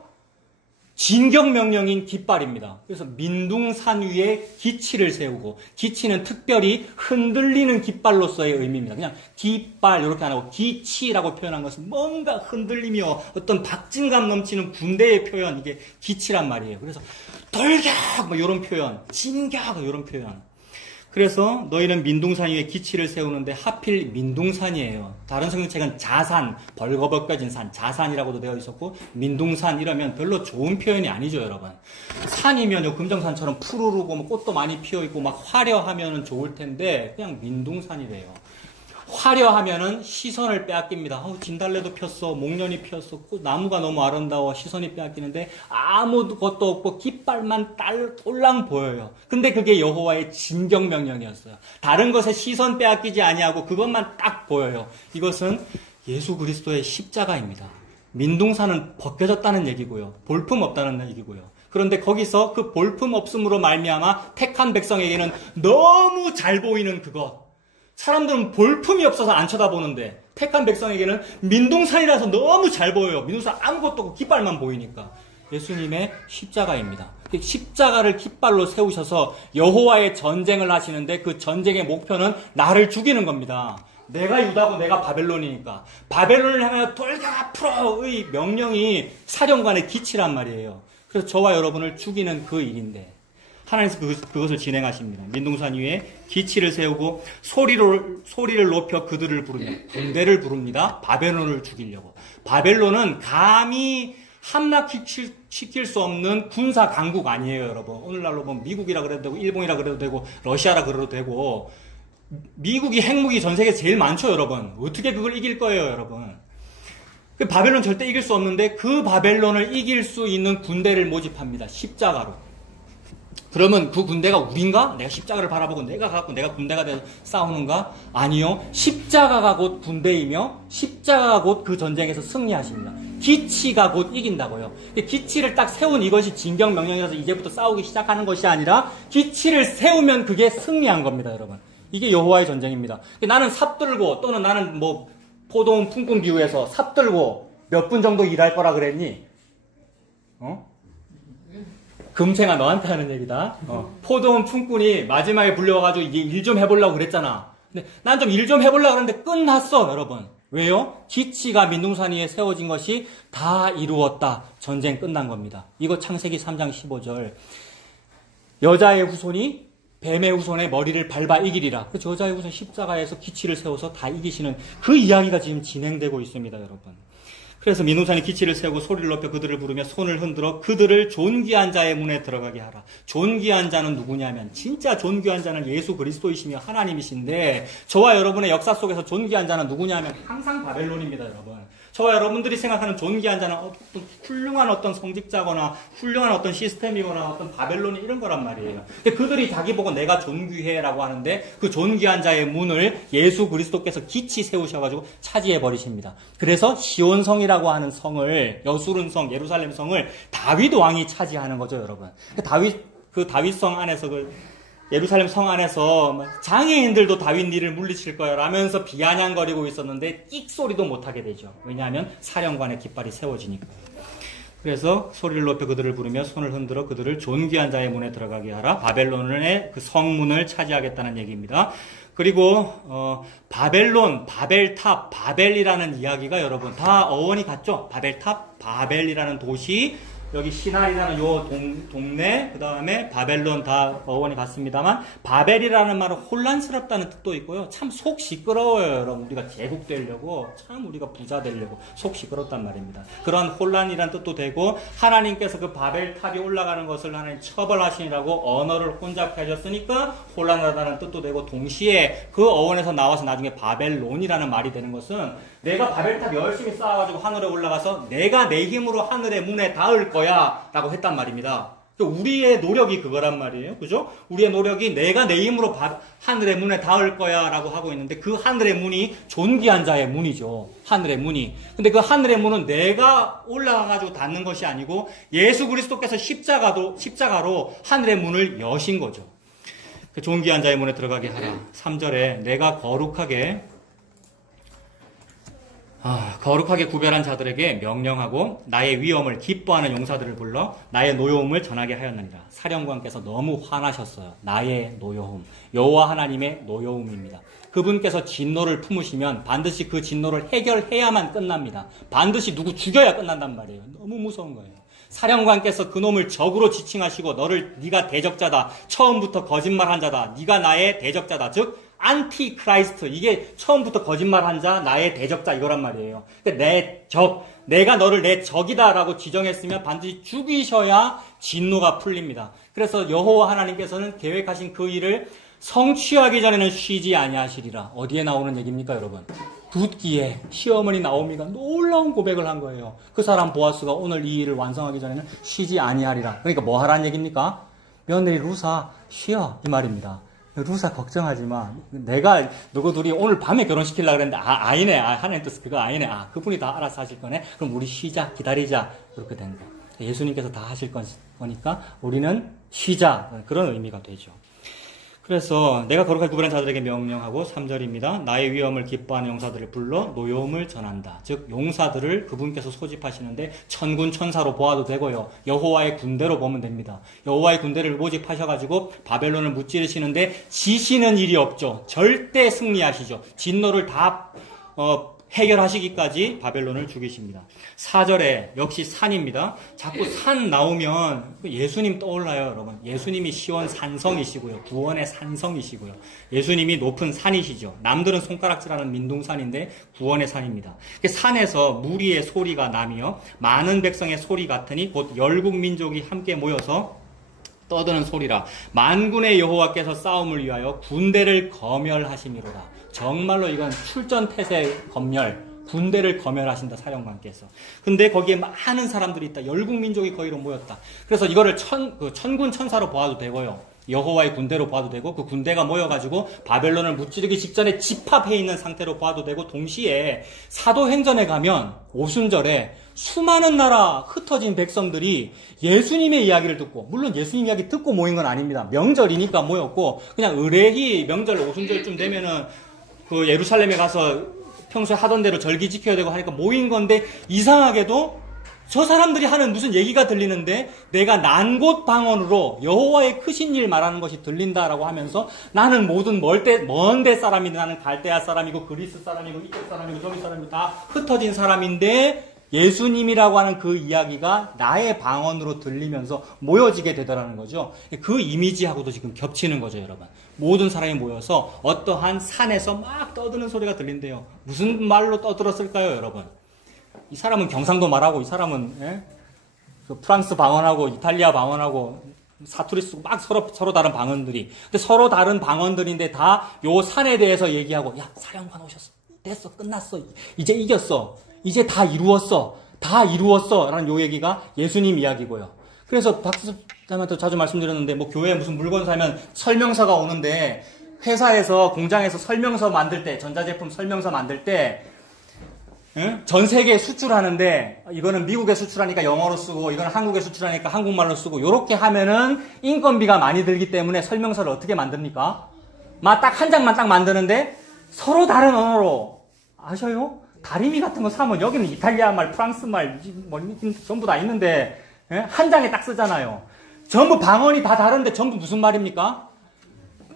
진격명령인 깃발입니다. 그래서 민둥산 위에 기치를 세우고, 기치는 특별히 흔들리는 깃발로서의 의미입니다. 그냥 깃발 이렇게 안 하고 기치라고 표현한 것은 뭔가 흔들리며 어떤 박진감 넘치는 군대의 표현, 이게 기치란 말이에요. 그래서 돌격 뭐 이런 표현, 진격 뭐 이런 표현. 그래서 너희는 민둥산 위에 기치를 세우는데 하필 민둥산이에요. 다른 성경책은 자산, 벌거벗겨진 산, 자산이라고도 되어 있었고, 민둥산 이러면 별로 좋은 표현이 아니죠, 여러분. 산이면 금정산처럼 푸르르고 뭐 꽃도 많이 피어 있고 막 화려하면은 좋을 텐데 그냥 민둥산이래요. 화려하면은 시선을 빼앗깁니다. 진달래도 폈어, 목련이 피었어, 나무가 너무 아름다워, 시선이 빼앗기는데 아무것도 없고 깃발만 똘랑 보여요. 근데 그게 여호와의 진격명령이었어요. 다른 것에 시선 빼앗기지 아니하고 그것만 딱 보여요. 이것은 예수 그리스도의 십자가입니다. 민둥산은 벗겨졌다는 얘기고요. 볼품 없다는 얘기고요. 그런데 거기서 그 볼품 없음으로 말미암아 택한 백성에게는 너무 잘 보이는 그것, 사람들은 볼품이 없어서 안 쳐다보는데 택한 백성에게는 민둥산이라서 너무 잘 보여요. 민둥산 아무것도 없고 깃발만 보이니까. 예수님의 십자가입니다. 십자가를 깃발로 세우셔서 여호와의 전쟁을 하시는데 그 전쟁의 목표는 나를 죽이는 겁니다. 내가 유다고 내가 바벨론이니까. 바벨론을 향하여 돌격 앞으로의 명령이 사령관의 기치란 말이에요. 그래서 저와 여러분을 죽이는 그 일인데 하나님께서 그것을 진행하십니다. 민둥산 위에 기치를 세우고 소리를 높여 그들을 부르며 군대를 부릅니다. 바벨론을 죽이려고. 바벨론은 감히 함락시킬 수 없는 군사 강국 아니에요, 여러분. 오늘날로 보면 미국이라 그래도 되고 일본이라 그래도 되고 러시아라 그래도 되고, 미국이 핵무기 전 세계에 제일 많죠, 여러분. 어떻게 그걸 이길 거예요, 여러분. 그 바벨론 절대 이길 수 없는데 그 바벨론을 이길 수 있는 군대를 모집합니다. 십자가로. 그러면 그 군대가 우린가? 내가 십자가를 바라보고 내가 갖고 내가 군대가 돼서 싸우는가? 아니요. 십자가가 곧 군대이며 십자가가 곧 그 전쟁에서 승리하십니다. 기치가 곧 이긴다고요. 기치를 딱 세운 이것이 진격명령이라서 이제부터 싸우기 시작하는 것이 아니라 기치를 세우면 그게 승리한 겁니다, 여러분. 이게 여호와의 전쟁입니다. 나는 삽 들고 또는 나는 뭐 포도원 품꾼 비유해서 삽 들고 몇 분 정도 일할 거라 그랬니? 금생아 너한테 하는 얘기다. 포도원 품꾼이 마지막에 불려와가지고 이게 일 좀 해보려고 그랬잖아. 근데 난 좀 일 좀 해보려고 그랬는데 끝났어, 여러분. 왜요? 기치가 민둥산 위에 세워진 것이 다 이루었다. 전쟁 끝난 겁니다. 이거 창세기 3장 15절. 여자의 후손이 뱀의 후손의 머리를 밟아 이기리라. 그 여자의 후손 십자가에서 기치를 세워서 다 이기시는 그 이야기가 지금 진행되고 있습니다, 여러분. 그래서 민둥산이 기치를 세우고 소리를 높여 그들을 부르며 손을 흔들어 그들을 존귀한 자의 문에 들어가게 하라. 존귀한 자는 누구냐면 진짜 존귀한 자는 예수 그리스도이시며 하나님이신데, 저와 여러분의 역사 속에서 존귀한 자는 누구냐면 항상 바벨론입니다, 여러분. 저와 여러분들이 생각하는 존귀한 자는 어떤 훌륭한 어떤 성직자거나 훌륭한 어떤 시스템이거나 어떤 바벨론이 이런 거란 말이에요. 근데 그들이 자기 보고 내가 존귀해라고 하는데 그 존귀한 자의 문을 예수 그리스도께서 기치 세우셔가지고 차지해 버리십니다. 그래서 시온성이라고 하는 성을, 여수른성, 예루살렘 성을 다윗 왕이 차지하는 거죠, 여러분. 그 다윗성 안에서 예루살렘 성 안에서 장애인들도 다윗 니를 물리칠 거야 라면서 비아냥거리고 있었는데 끽소리도 못하게 되죠. 왜냐하면 사령관의 깃발이 세워지니까. 그래서 소리를 높여 그들을 부르며 손을 흔들어 그들을 존귀한 자의 문에 들어가게 하라. 바벨론의 그 성문을 차지하겠다는 얘기입니다. 그리고 바벨론, 바벨탑, 바벨이라는 이야기가 여러분 다 어원이 같죠? 바벨탑, 바벨이라는 도시, 여기 시나리라는 요 동네, 그 다음에 바벨론 다 어원이 같습니다만, 바벨이라는 말은 혼란스럽다는 뜻도 있고요. 참 속 시끄러워요, 여러분. 우리가 제국 되려고, 참 우리가 부자 되려고 속 시끄럽단 말입니다. 그런 혼란이라는 뜻도 되고, 하나님께서 그 바벨탑이 올라가는 것을 하나님 처벌하시니라고 언어를 혼잡케 하셨으니까 혼란하다는 뜻도 되고, 동시에 그 어원에서 나와서 나중에 바벨론이라는 말이 되는 것은 내가 바벨탑 열심히 쌓아가지고 하늘에 올라가서 내가 내 힘으로 하늘의 문에 닿을 거야 라고 했단 말입니다. 우리의 노력이 그거란 말이에요. 그죠? 우리의 노력이 내가 내 힘으로 하늘의 문에 닿을 거야 라고 하고 있는데 그 하늘의 문이 존귀한 자의 문이죠. 하늘의 문이. 근데 그 하늘의 문은 내가 올라가가지고 닿는 것이 아니고 예수 그리스도께서 십자가로 하늘의 문을 여신 거죠. 그 존귀한 자의 문에 들어가게 하라. 3절에 내가 거룩하게 구별한 자들에게 명령하고 나의 위엄을 기뻐하는 용사들을 불러 나의 노여움을 전하게 하였느니라. 사령관께서 너무 화나셨어요. 나의 노여움. 여호와 하나님의 노여움입니다. 그분께서 진노를 품으시면 반드시 그 진노를 해결해야만 끝납니다. 반드시 누구 죽여야 끝난단 말이에요. 너무 무서운 거예요. 사령관께서 그놈을 적으로 지칭하시고 네가 대적자다. 처음부터 거짓말한 자다. 네가 나의 대적자다. 즉 안티 크라이스트. 이게 처음부터 거짓말한 자, 나의 대적자 이거란 말이에요. 내 적, 내가 너를 내 적이다라고 지정했으면 반드시 죽이셔야 진노가 풀립니다. 그래서 여호와 하나님께서는 계획하신 그 일을 성취하기 전에는 쉬지 아니하시리라. 어디에 나오는 얘기입니까, 여러분? 룻기에 시어머니 나오미가 놀라운 고백을 한 거예요. 그 사람 보아스가 오늘 이 일을 완성하기 전에는 쉬지 아니하리라. 그러니까 뭐 하라는 얘기입니까? 며느리 루사 쉬어 이 말입니다. 루사 걱정하지 마. 내가 누구 둘이 오늘 밤에 결혼시키려고 그랬는데 아니네. 하나님 뜻 그거 아니네. 그분이 다 알아서 하실 거네. 그럼 우리 쉬자 기다리자. 그렇게 된 거. 예수님께서 다 하실 거니까 우리는 쉬자. 그런 의미가 되죠. 그래서 내가 거룩하게 구별한 자들에게 명령하고 3절입니다. 나의 위엄을 기뻐하는 용사들을 불러 노여움을 전한다. 즉 용사들을 그분께서 소집하시는데 천군 천사로 보아도 되고요. 여호와의 군대로 보면 됩니다. 여호와의 군대를 모집하셔가지고 바벨론을 무찌르시는데 지시는 일이 없죠. 절대 승리하시죠. 진노를 다 해결하시기까지 바벨론을 죽이십니다. 4절에 역시 산입니다. 자꾸 산 나오면 예수님 떠올라요, 여러분. 예수님이 시온 산성이시고요. 구원의 산성이시고요. 예수님이 높은 산이시죠. 남들은 손가락질하는 민둥산인데 구원의 산입니다. 산에서 무리의 소리가 나며 많은 백성의 소리 같으니 곧 열국 민족이 함께 모여서 떠드는 소리라. 만군의 여호와께서 싸움을 위하여 군대를 거멸하심이로다. 정말로 이건 출전태세 검열, 군대를 거멸하신다, 사령관께서. 근데 거기에 많은 사람들이 있다. 열국 민족이 거기로 모였다. 그래서 이거를 천군 천사로 보아도 되고요. 여호와의 군대로 보아도 되고 그 군대가 모여가지고 바벨론을 무찌르기 직전에 집합해 있는 상태로 보아도 되고 동시에 사도행전에 가면 오순절에 수많은 나라 흩어진 백성들이 예수님의 이야기를 듣고, 물론 예수님 이야기 듣고 모인 건 아닙니다. 명절이니까 모였고 그냥 의례히 명절 오순절쯤 되면은 그 예루살렘에 가서 평소에 하던 대로 절기 지켜야 되고 하니까 모인 건데 이상하게도 저 사람들이 하는 무슨 얘기가 들리는데 내가 난 곳 방언으로 여호와의 크신 일 말하는 것이 들린다라고 하면서 나는 모든 먼데 사람인데 나는 갈대아 사람이고 그리스 사람이고 이쪽 사람이고 저기 사람이고 다 흩어진 사람인데 예수님이라고 하는 그 이야기가 나의 방언으로 들리면서 모여지게 되더라는 거죠. 그 이미지하고도 지금 겹치는 거죠, 여러분. 모든 사람이 모여서 어떠한 산에서 막 떠드는 소리가 들린대요. 무슨 말로 떠들었을까요, 여러분? 이 사람은 경상도 말하고 이 사람은 그 프랑스 방언하고 이탈리아 방언하고 사투리 쓰고 막 서로 다른 방언들이. 근데 서로 다른 방언들인데 다 요 산에 대해서 얘기하고 야, 사령관 오셨어. 됐어. 끝났어. 이제 이겼어. 이제 다 이루었어. 다 이루었어. 라는 요 얘기가 예수님 이야기고요. 그래서 박수장한테 자주 말씀드렸는데 뭐 교회에 무슨 물건 사면 설명서가 오는데 회사에서 공장에서 설명서 만들 때 전자제품 설명서 만들 때 전 세계에 수출하는데 이거는 미국에 수출하니까 영어로 쓰고 이거는 한국에 수출하니까 한국말로 쓰고 요렇게 하면은 인건비가 많이 들기 때문에 설명서를 어떻게 만듭니까? 딱 한 장만 딱 만드는데 서로 다른 언어로 아셔요? 다리미 같은 거 사면 여기는 이탈리아 말, 프랑스 말 뭐 전부 다 있는데 한 장에 딱 쓰잖아요. 전부 방언이 다 다른데 전부 무슨 말입니까?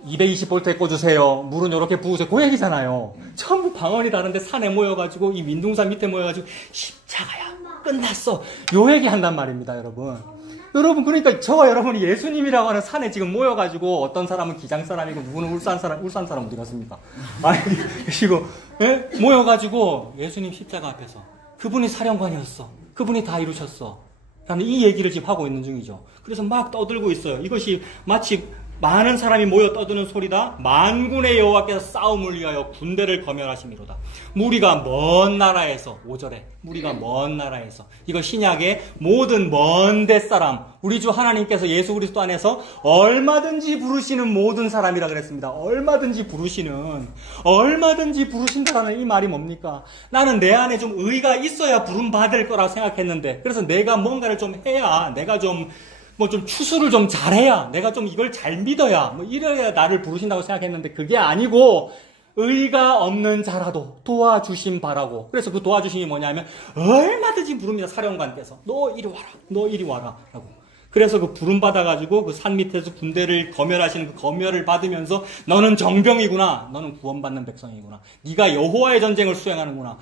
220V에 꽂으세요. 물은 이렇게 부으세요. 그 얘기잖아요. 전부 방언이 다른데 산에 모여가지고 이 민둥산 밑에 모여가지고 십자가야 끝났어. 요 얘기 한단 말입니다, 여러분. 여러분 그러니까 저와 여러분이 예수님이라고 하는 산에 지금 모여가지고 어떤 사람은 기장 사람이고 누구는 울산 사람 어디 갔습니까? 아니 계시고 모여가지고 예수님 십자가 앞에서 그분이 사령관이었어. 그분이 다 이루셨어. 라는 이 얘기를 지금 하고 있는 중이죠. 그래서 막 떠들고 있어요. 이것이 마치 많은 사람이 모여 떠드는 소리다. 만군의 여호와께서 싸움을 위하여 군대를 거멸하심이로다. 무리가 먼 나라에서, 5절에 무리가 먼 나라에서, 이거 신약의 모든 먼 데사람, 우리 주 하나님께서 예수 그리스도 안에서 얼마든지 부르시는 모든 사람이라 그랬습니다. 얼마든지 부르신다라는 이 말이 뭡니까? 나는 내 안에 좀 의가 있어야 부름 받을 거라 생각했는데, 그래서 내가 뭔가를 좀 해야, 내가 좀 추수를 좀 잘해야, 내가 좀 이걸 잘 믿어야, 이래야 나를 부르신다고 생각했는데, 그게 아니고, 의가 없는 자라도 도와주심 바라고. 그래서 그 도와주심이 뭐냐면, 얼마든지 부릅니다. 사령관께서. 너 이리 와라. 라고. 그래서 그 부름 받아가지고 그 산 밑에서 군대를 거멸하시는 그 거멸을 받으면서, 너는 정병이구나. 너는 구원받는 백성이구나. 네가 여호와의 전쟁을 수행하는구나.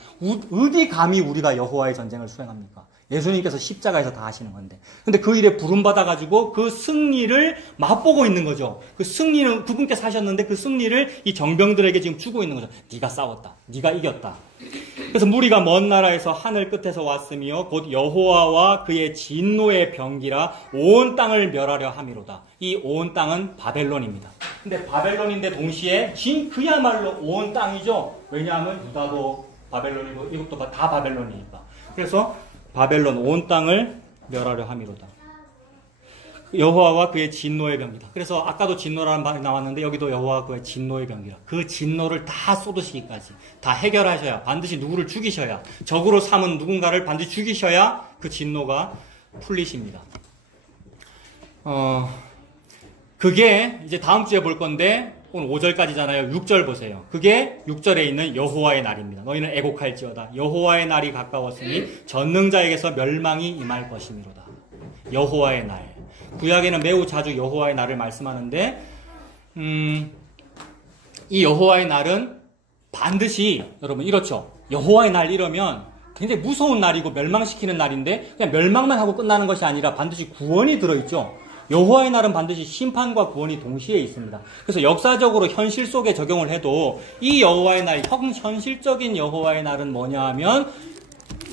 어디 감히 우리가 여호와의 전쟁을 수행합니까? 예수님께서 십자가에서 다 하시는 건데. 근데 그 일에 부름받아가지고 그 승리를 맛보고 있는 거죠. 그 승리는 그분께서 하셨는데 그 승리를 이 정병들에게 지금 주고 있는 거죠. 네가 싸웠다. 네가 이겼다. 그래서 무리가 먼 나라에서 하늘 끝에서 왔으며 곧 여호와와 그의 진노의 병기라 온 땅을 멸하려 함이로다. 이 온 땅은 바벨론입니다. 근데 바벨론인데 동시에 그야말로 온 땅이죠. 왜냐하면 유다도 바벨론이고 이것도 다 바벨론이니까. 그래서 바벨론 온 땅을 멸하려 함이로다. 여호와와 그의 진노의 병기다. 그래서 아까도 진노라는 말이 나왔는데 여기도 여호와와 그의 진노의 병기라. 그 진노를 다 쏟으시기까지 다 해결하셔야, 반드시 누구를 죽이셔야, 적으로 삼은 누군가를 반드시 죽이셔야 그 진노가 풀리십니다. 그게 이제 다음 주에 볼 건데 오늘 5절까지잖아요. 6절 보세요. 그게 6절에 있는 여호와의 날입니다. 너희는 애곡할지어다. 여호와의 날이 가까웠으니 전능자에게서 멸망이 임할 것이미로다. 여호와의 날. 구약에는 매우 자주 여호와의 날을 말씀하는데 이 여호와의 날은 반드시, 여러분 이렇죠. 여호와의 날 이러면 굉장히 무서운 날이고 멸망시키는 날인데 그냥 멸망만 하고 끝나는 것이 아니라 반드시 구원이 들어있죠. 여호와의 날은 반드시 심판과 구원이 동시에 있습니다. 그래서 역사적으로 현실 속에 적용을 해도 이 여호와의 날, 현실적인 여호와의 날은 뭐냐 하면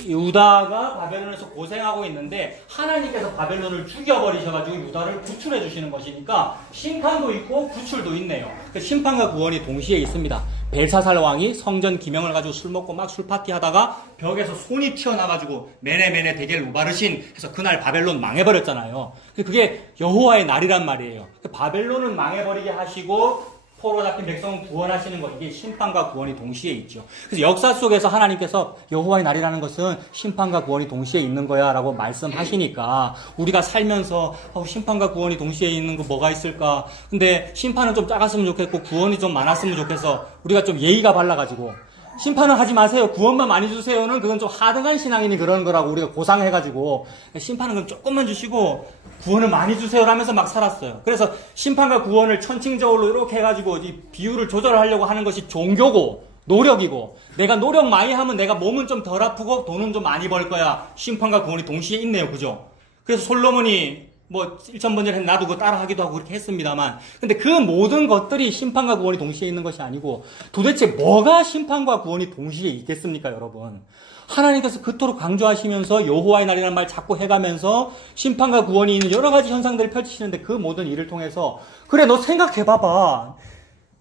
유다가 바벨론에서 고생하고 있는데 하나님께서 바벨론을 죽여버리셔가지고 유다를 구출해 주시는 것이니까 심판도 있고 구출도 있네요. 그 심판과 구원이 동시에 있습니다. 벨사살 왕이 성전 기명을 가지고 술 먹고 막 술 파티 하다가 벽에서 손이 튀어나가지고 메네 데겔 우바르신 해서 그날 바벨론 망해버렸잖아요. 그게 여호와의 날이란 말이에요. 바벨론은 망해버리게 하시고 포로 잡힌 백성은 구원하시는 것, 이게 심판과 구원이 동시에 있죠. 그래서 역사 속에서 하나님께서 여호와의 날이라는 것은 심판과 구원이 동시에 있는 거야 라고 말씀하시니까 우리가 살면서 심판과 구원이 동시에 있는 거 뭐가 있을까? 근데 심판은 좀 작았으면 좋겠고 구원이 좀 많았으면 좋겠어. 우리가 좀 예의가 발라가지고 심판은 하지 마세요. 구원만 많이 주세요는 그건 좀 하등한 신앙인이 그러는 거라고 우리가 고상해가지고 심판은 그럼 조금만 주시고 구원을 많이 주세요 라면서 막 살았어요. 그래서 심판과 구원을 천칭저울로 이렇게 해가지고 이 비율을 조절하려고 하는 것이 종교고 노력이고, 내가 노력 많이 하면 내가 몸은 좀 덜 아프고 돈은 좀 많이 벌 거야. 심판과 구원이 동시에 있네요. 그죠? 그래서 솔로몬이 1000번째를 나도 그거 따라 하기도 하고 그렇게 했습니다만, 근데 그 모든 것들이 심판과 구원이 동시에 있는 것이 아니고 도대체 뭐가 심판과 구원이 동시에 있겠습니까, 여러분? 하나님께서 그토록 강조하시면서 여호와의 날이라는 말 자꾸 해가면서 심판과 구원이 있는 여러 가지 현상들을 펼치시는데 그 모든 일을 통해서 그래, 너 생각해봐봐.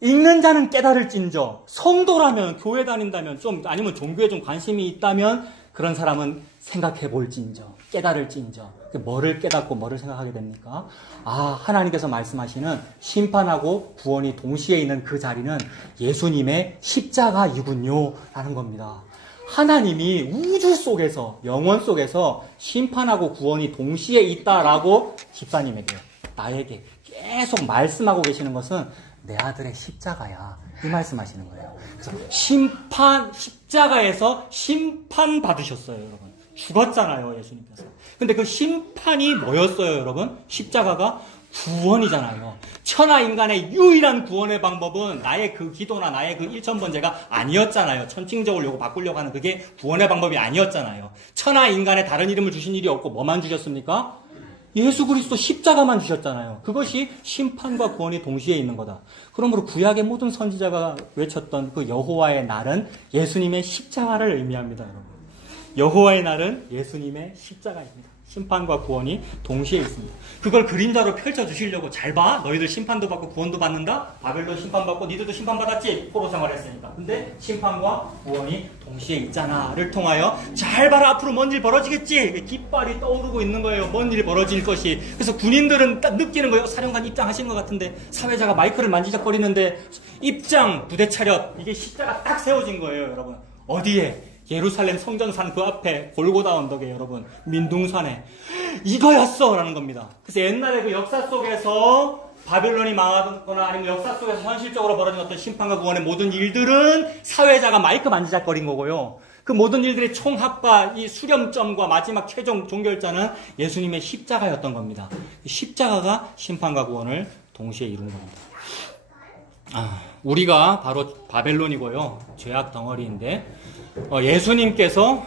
읽는 자는 깨달을진저, 성도라면, 교회 다닌다면, 아니면 종교에 좀 관심이 있다면 그런 사람은 생각해볼진저, 깨달을진저. 뭐를 깨닫고 뭐를 생각하게 됩니까? 하나님께서 말씀하시는 심판하고 구원이 동시에 있는 그 자리는 예수님의 십자가이군요 라는 겁니다. 하나님이 우주 속에서, 영원 속에서 심판하고 구원이 동시에 있다라고 집사님에게, 나에게 계속 말씀하고 계시는 것은 내 아들의 십자가야, 이 말씀하시는 거예요. 그래서 십자가에서 심판 받으셨어요, 여러분. 죽었잖아요, 예수님께서. 근데 그 심판이 뭐였어요, 여러분? 십자가가 구원이잖아요. 천하 인간의 유일한 구원의 방법은 나의 그 기도나 나의 그 1000번제가 아니었잖아요. 천칭적으로 요거 바꾸려고 하는 그게 구원의 방법이 아니었잖아요. 천하 인간의 다른 이름을 주신 일이 없고 뭐만 주셨습니까? 예수 그리스도 십자가만 주셨잖아요. 그것이 심판과 구원이 동시에 있는 거다. 그러므로 구약의 모든 선지자가 외쳤던 그 여호와의 날은 예수님의 십자가를 의미합니다, 여러분. 여호와의 날은 예수님의 십자가입니다. 심판과 구원이 동시에 있습니다. 그걸 그림자로 펼쳐주시려고 잘 봐. 너희들 심판도 받고 구원도 받는다. 바벨론 심판받고 니들도 심판받았지. 포로 생활했으니까. 근데 심판과 구원이 동시에 있잖아를 통하여 잘 봐라. 앞으로 뭔 일 벌어지겠지. 깃발이 떠오르고 있는 거예요. 뭔 일이 벌어질 것이. 그래서 군인들은 딱 느끼는 거예요. 사령관 입장하신 것 같은데 사회자가 마이크를 만지작거리는데 입장 부대 차렷. 이게 십자가 딱 세워진 거예요, 여러분. 어디에? 예루살렘 성전산 그 앞에 골고다 언덕에 여러분 민둥산에 이거였어 라는 겁니다. 그래서 옛날에 그 역사 속에서 바벨론이 망하거나 아니면 역사 속에서 현실적으로 벌어진 어떤 심판과 구원의 모든 일들은 사회자가 마이크 만지작거린 거고요. 그 모든 일들의 총합과 이 수렴점과 마지막 최종 종결자는 예수님의 십자가였던 겁니다. 십자가가 심판과 구원을 동시에 이룬 겁니다. 우리가 바로 바벨론이고요. 죄악 덩어리인데 예수님께서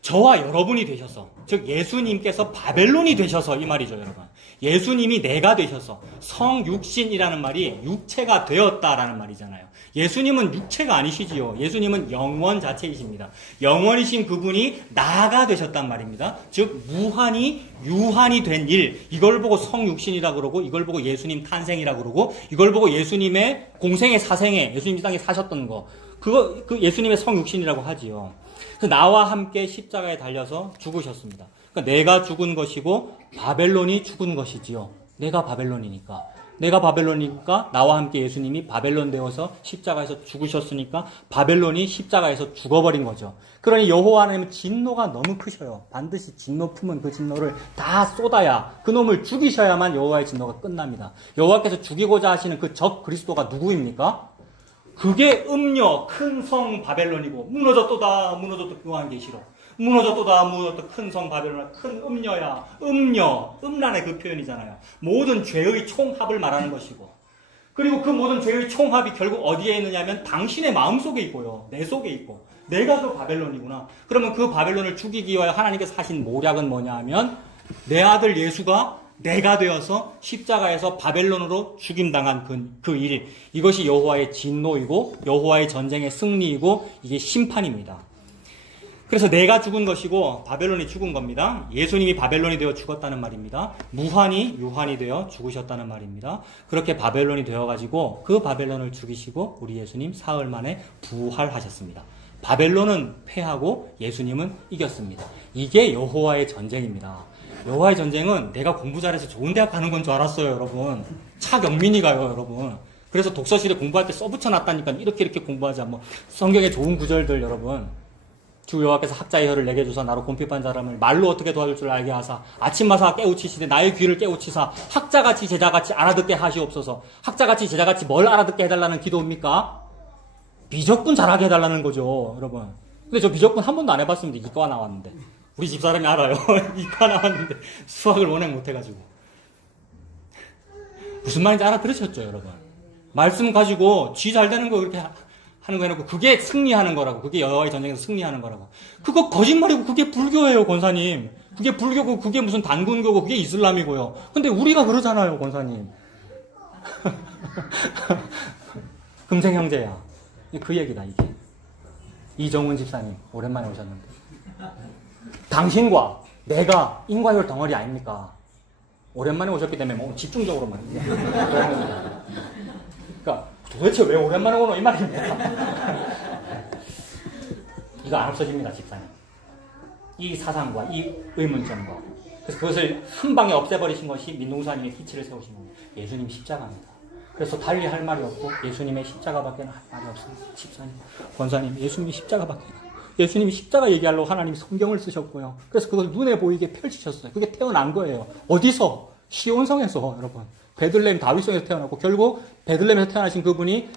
저와 여러분이 되셔서, 즉 예수님께서 바벨론이 되셔서 이 말이죠, 여러분. 예수님이 내가 되셔서 성육신이라는 말이 육체가 되었다라는 말이잖아요. 예수님은 육체가 아니시지요. 예수님은 영원 자체이십니다. 영원이신 그분이 나가 되셨단 말입니다. 즉 무한히 유한이 된 일, 이걸 보고 성육신이라고 그러고, 이걸 보고 예수님 탄생이라고 그러고, 이걸 보고 예수님의 공생의 사생에 예수님 이 땅에 사셨던 거, 그 예수님의 성육신이라고 하지요. 그 나와 함께 십자가에 달려서 죽으셨습니다. 그러니까 내가 죽은 것이고 바벨론이 죽은 것이지요. 내가 바벨론이니까. 내가 바벨론이니까 나와 함께 예수님이 바벨론 되어서 십자가에서 죽으셨으니까 바벨론이 십자가에서 죽어버린 거죠. 그러니 여호와 하나님은 진노가 너무 크셔요. 반드시 진노 품은 그 진노를 다 쏟아야, 그 놈을 죽이셔야만 여호와의 진노가 끝납니다. 여호와께서 죽이고자 하시는 그 적 그리스도가 누구입니까? 그게 음녀 큰 성 바벨론이고, 무너졌도다 요한계시록, 무너졌도다 큰 성 바벨론, 큰 음녀야. 음녀, 음란의 그 표현이잖아요. 모든 죄의 총합을 말하는 것이고, 그리고 그 모든 죄의 총합이 결국 어디에 있느냐면 당신의 마음속에 있고요. 내 속에 있고, 내가 그 바벨론이구나. 그러면 그 바벨론을 죽이기 위하여 하나님께서 하신 모략은 뭐냐 하면 내 아들 예수가 내가 되어서 십자가에서 바벨론으로 죽임당한 그 일, 이것이 여호와의 진노이고 여호와의 전쟁의 승리이고 이게 심판입니다. 그래서 내가 죽은 것이고 바벨론이 죽은 겁니다. 예수님이 바벨론이 되어 죽었다는 말입니다. 무한히 유한이 되어 죽으셨다는 말입니다. 그렇게 바벨론이 되어가지고 그 바벨론을 죽이시고 우리 예수님 사흘 만에 부활하셨습니다. 바벨론은 패하고 예수님은 이겼습니다. 이게 여호와의 전쟁입니다. 여호와의 전쟁은 내가 공부 잘해서 좋은 대학 가는 건 줄 알았어요, 여러분. 차경민이가요, 여러분. 그래서 독서실에 공부할 때 써붙여놨다니까 이렇게 공부하자. 뭐 성경의 좋은 구절들, 여러분. 주 여호와께서 학자의 혀를 내게 주사 나로 곰핍한 사람을 말로 어떻게 도와줄 줄 알게 하사 아침마다 깨우치시되 나의 귀를 깨우치사 학자같이 제자같이 알아듣게 하시옵소서. 학자같이 제자같이 뭘 알아듣게 해달라는 기도입니까? 비적분 잘하게 해달라는 거죠, 여러분. 근데 저 비적분 한 번도 안 해봤습니다. 이과 나왔는데. 우리 집사람이 알아요. 이과 나왔는데 수학을 워낙 못해가지고. 무슨 말인지 알아들으셨죠, 여러분? 말씀 가지고 쥐 잘 되는 거 그렇게 하는 거 해놓고 그게 승리하는 거라고. 그게 여호와의 전쟁에서 승리하는 거라고. 그거 거짓말이고 그게 불교예요, 권사님. 그게 불교고 그게 무슨 단군교고 그게 이슬람이고요. 근데 우리가 그러잖아요, 권사님. 금생 형제야. 그 얘기다, 이게. 이정훈 집사님, 오랜만에 오셨는데. 당신과 내가 인과율 덩어리 아닙니까? 오랜만에 오셨기 때문에 뭐 집중적으로만. 그러니까 도대체 왜 오랜만에 오노 이 말입니다. 이거 안 없어집니다, 집사님. 이 사상과 이 의문점과. 그래서 그것을 한 방에 없애버리신 것이 민둥사님의 기치를 세우신 겁니다. 예수님 십자가입니다. 그래서 달리 할 말이 없고 예수님의 십자가밖에 할 말이 없습니다. 집사님, 권사님, 예수님이 십자가밖에. 예수님이 십자가 얘기하려고 하나님이 성경을 쓰셨고요. 그래서 그걸 눈에 보이게 펼치셨어요. 그게 태어난 거예요. 어디서? 시온성에서, 여러분. 베들레헴 다윗성에서 태어났고, 결국 베들레헴에서 태어나신 그분이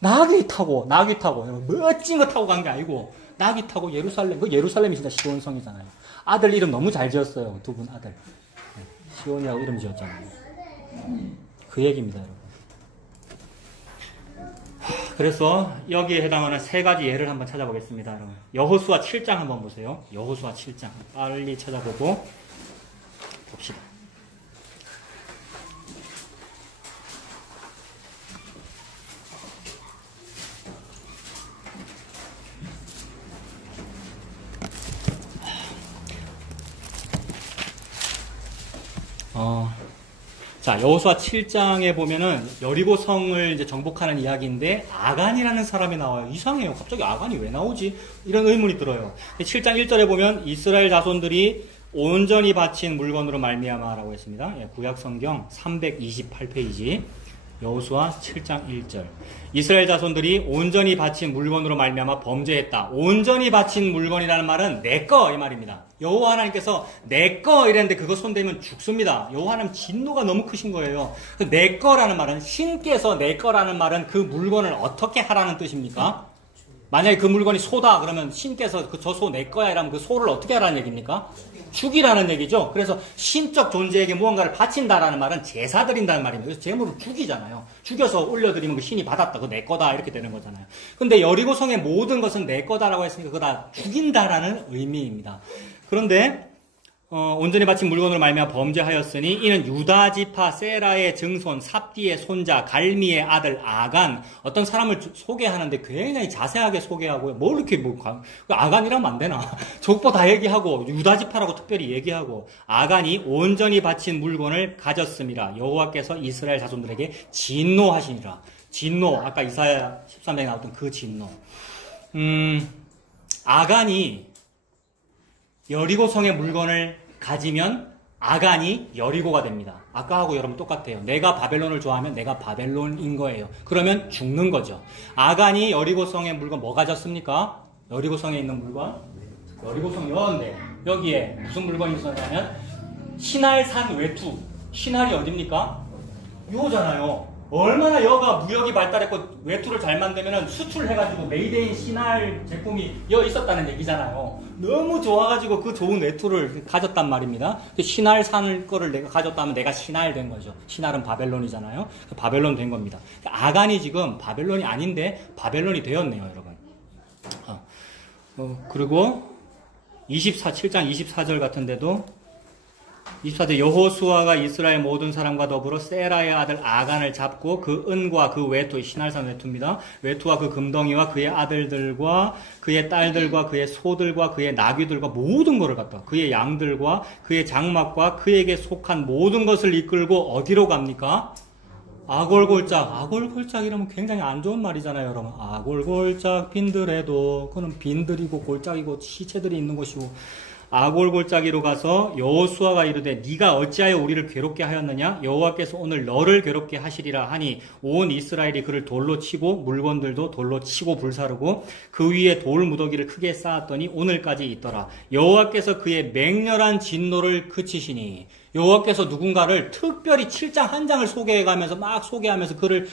나귀 타고, 여러분, 멋진 거 타고 간 게 아니고, 나귀 타고 예루살렘, 그 예루살렘이 진짜 시온성이잖아요. 아들 이름 너무 잘 지었어요. 두 분 아들. 시온이라고 이름 지었잖아요. 그 얘기입니다, 여러분. 그래서 여기에 해당하는 세 가지 예를 한번 찾아보겠습니다, 여러분. 여호수아 7장 한번 보세요. 여호수아 7장. 빨리 찾아보고 봅시다. 자, 여호수아 7장에 보면은 여리고성을 이제 정복하는 이야기인데 아간이라는 사람이 나와요. 이상해요. 갑자기 아간이 왜 나오지? 이런 의문이 들어요. 7장 1절에 보면 이스라엘 자손들이 온전히 바친 물건으로 말미암아라고 했습니다. 구약 성경 328페이지. 여호수아 7장 1절. 이스라엘 자손들이 온전히 바친 물건으로 말미암아 범죄했다. 온전히 바친 물건이라는 말은 내꺼 이 말입니다. 여호와 하나님께서 내꺼 이랬는데 그거 손대면 죽습니다. 여호와 하나님 진노가 너무 크신 거예요. 내꺼라는 말은 신께서 내꺼라는 말은 그 물건을 어떻게 하라는 뜻입니까? 만약에 그 물건이 소다 그러면 신께서 저 소 내꺼야 이러면 그 소를 어떻게 하라는 얘기입니까? 죽이라는 얘기죠. 그래서 신적 존재에게 무언가를 바친다라는 말은 제사 드린다는 말입니다. 그래서 제물을 죽이잖아요. 죽여서 올려드리면 그 신이 받았다. 그거 내 거다. 이렇게 되는 거잖아요. 근데 여리고성의 모든 것은 내 거다라고 했으니까 그거 다 죽인다라는 의미입니다. 그런데 온전히 바친 물건으로 말미암아 범죄하였으니 이는 유다 지파 세라의 증손 삽디의 손자 갈미의 아들 아간 어떤 사람을 소개하는데 굉장히 자세하게 소개하고요. 뭘 이렇게 아간이라면 안 되나? 족보 다 얘기하고 유다 지파라고 특별히 얘기하고 아간이 온전히 바친 물건을 가졌음이라 여호와께서 이스라엘 자손들에게 진노하시니라. 진노 아까 이사야 13장에 나왔던 그 진노. 아간이 여리고성의 물건을 가지면 아간이 여리고가 됩니다. 아까하고 여러분 똑같아요. 내가 바벨론을 좋아하면 내가 바벨론인 거예요. 그러면 죽는 거죠. 아간이 여리고성의 물건 뭐 가졌습니까? 여리고성에 있는 물건? 여리고성 여인데 여기에 무슨 물건이 있었냐면 신할산 외투. 신할이 어딥니까? 요잖아요. 얼마나 여가 무역이 발달했고 외투를 잘 만들면 수출해가지고 메이드인 신할 제품이 여 있었다는 얘기잖아요. 너무 좋아가지고 그 좋은 외투를 가졌단 말입니다. 신할 산 거를 내가 가졌다면 내가 신할 된 거죠. 신할은 바벨론이잖아요. 바벨론 된 겁니다. 아간이 지금 바벨론이 아닌데 바벨론이 되었네요, 여러분. 그리고 7장 24절 같은데도 24절 여호수아가 이스라엘 모든 사람과 더불어 세라의 아들 아간을 잡고 그 은과 그 외투, 신할산 외투입니다. 외투와 그 금덩이와 그의 아들들과 그의 딸들과 그의 소들과 그의 나귀들과 모든 것을 갖다 그의 양들과 그의 장막과 그에게 속한 모든 것을 이끌고 어디로 갑니까? 아골골짝 이러면 굉장히 안 좋은 말이잖아요, 여러분. 아골골짝 빈들에도 그는 빈들이고 골짝이고 시체들이 있는 곳이고 아골골짜기로 가서 여호수아가 이르되 네가 어찌하여 우리를 괴롭게 하였느냐? 여호와께서 오늘 너를 괴롭게 하시리라 하니 온 이스라엘이 그를 돌로 치고 물건들도 돌로 치고 불사르고 그 위에 돌 무더기를 크게 쌓았더니 오늘까지 있더라. 여호와께서 그의 맹렬한 진노를 그치시니 여호와께서 누군가를 특별히 7장 한 장을 소개해가면서 막 소개하면서 그를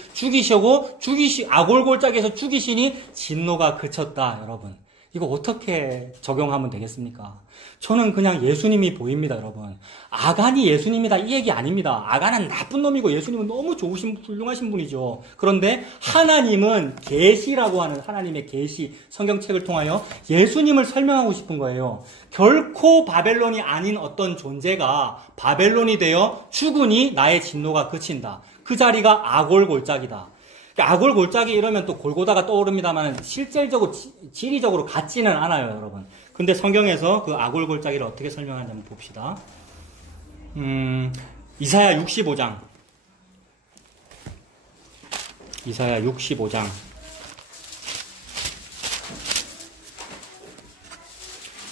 아골골짜기에서 죽이시니 진노가 그쳤다. 여러분 이거 어떻게 적용하면 되겠습니까? 저는 그냥 예수님이 보입니다, 여러분. 아간이 예수님이다 이 얘기 아닙니다. 아간은 나쁜 놈이고 예수님은 너무 좋으신 훌륭하신 분이죠. 그런데 하나님은 계시라고 하는 하나님의 계시 성경책을 통하여 예수님을 설명하고 싶은 거예요. 결코 바벨론이 아닌 어떤 존재가 바벨론이 되어 죽으니 나의 진노가 그친다. 그 자리가 아골골짝이다. 아골골짝이 이러면 또 골고다가 떠오릅니다만 실질적으로 지리적으로 같지는 않아요, 여러분. 근데 성경에서 그 아골골짜기를 어떻게 설명하는지 한번 봅시다. 이사야 65장. 이사야 65장.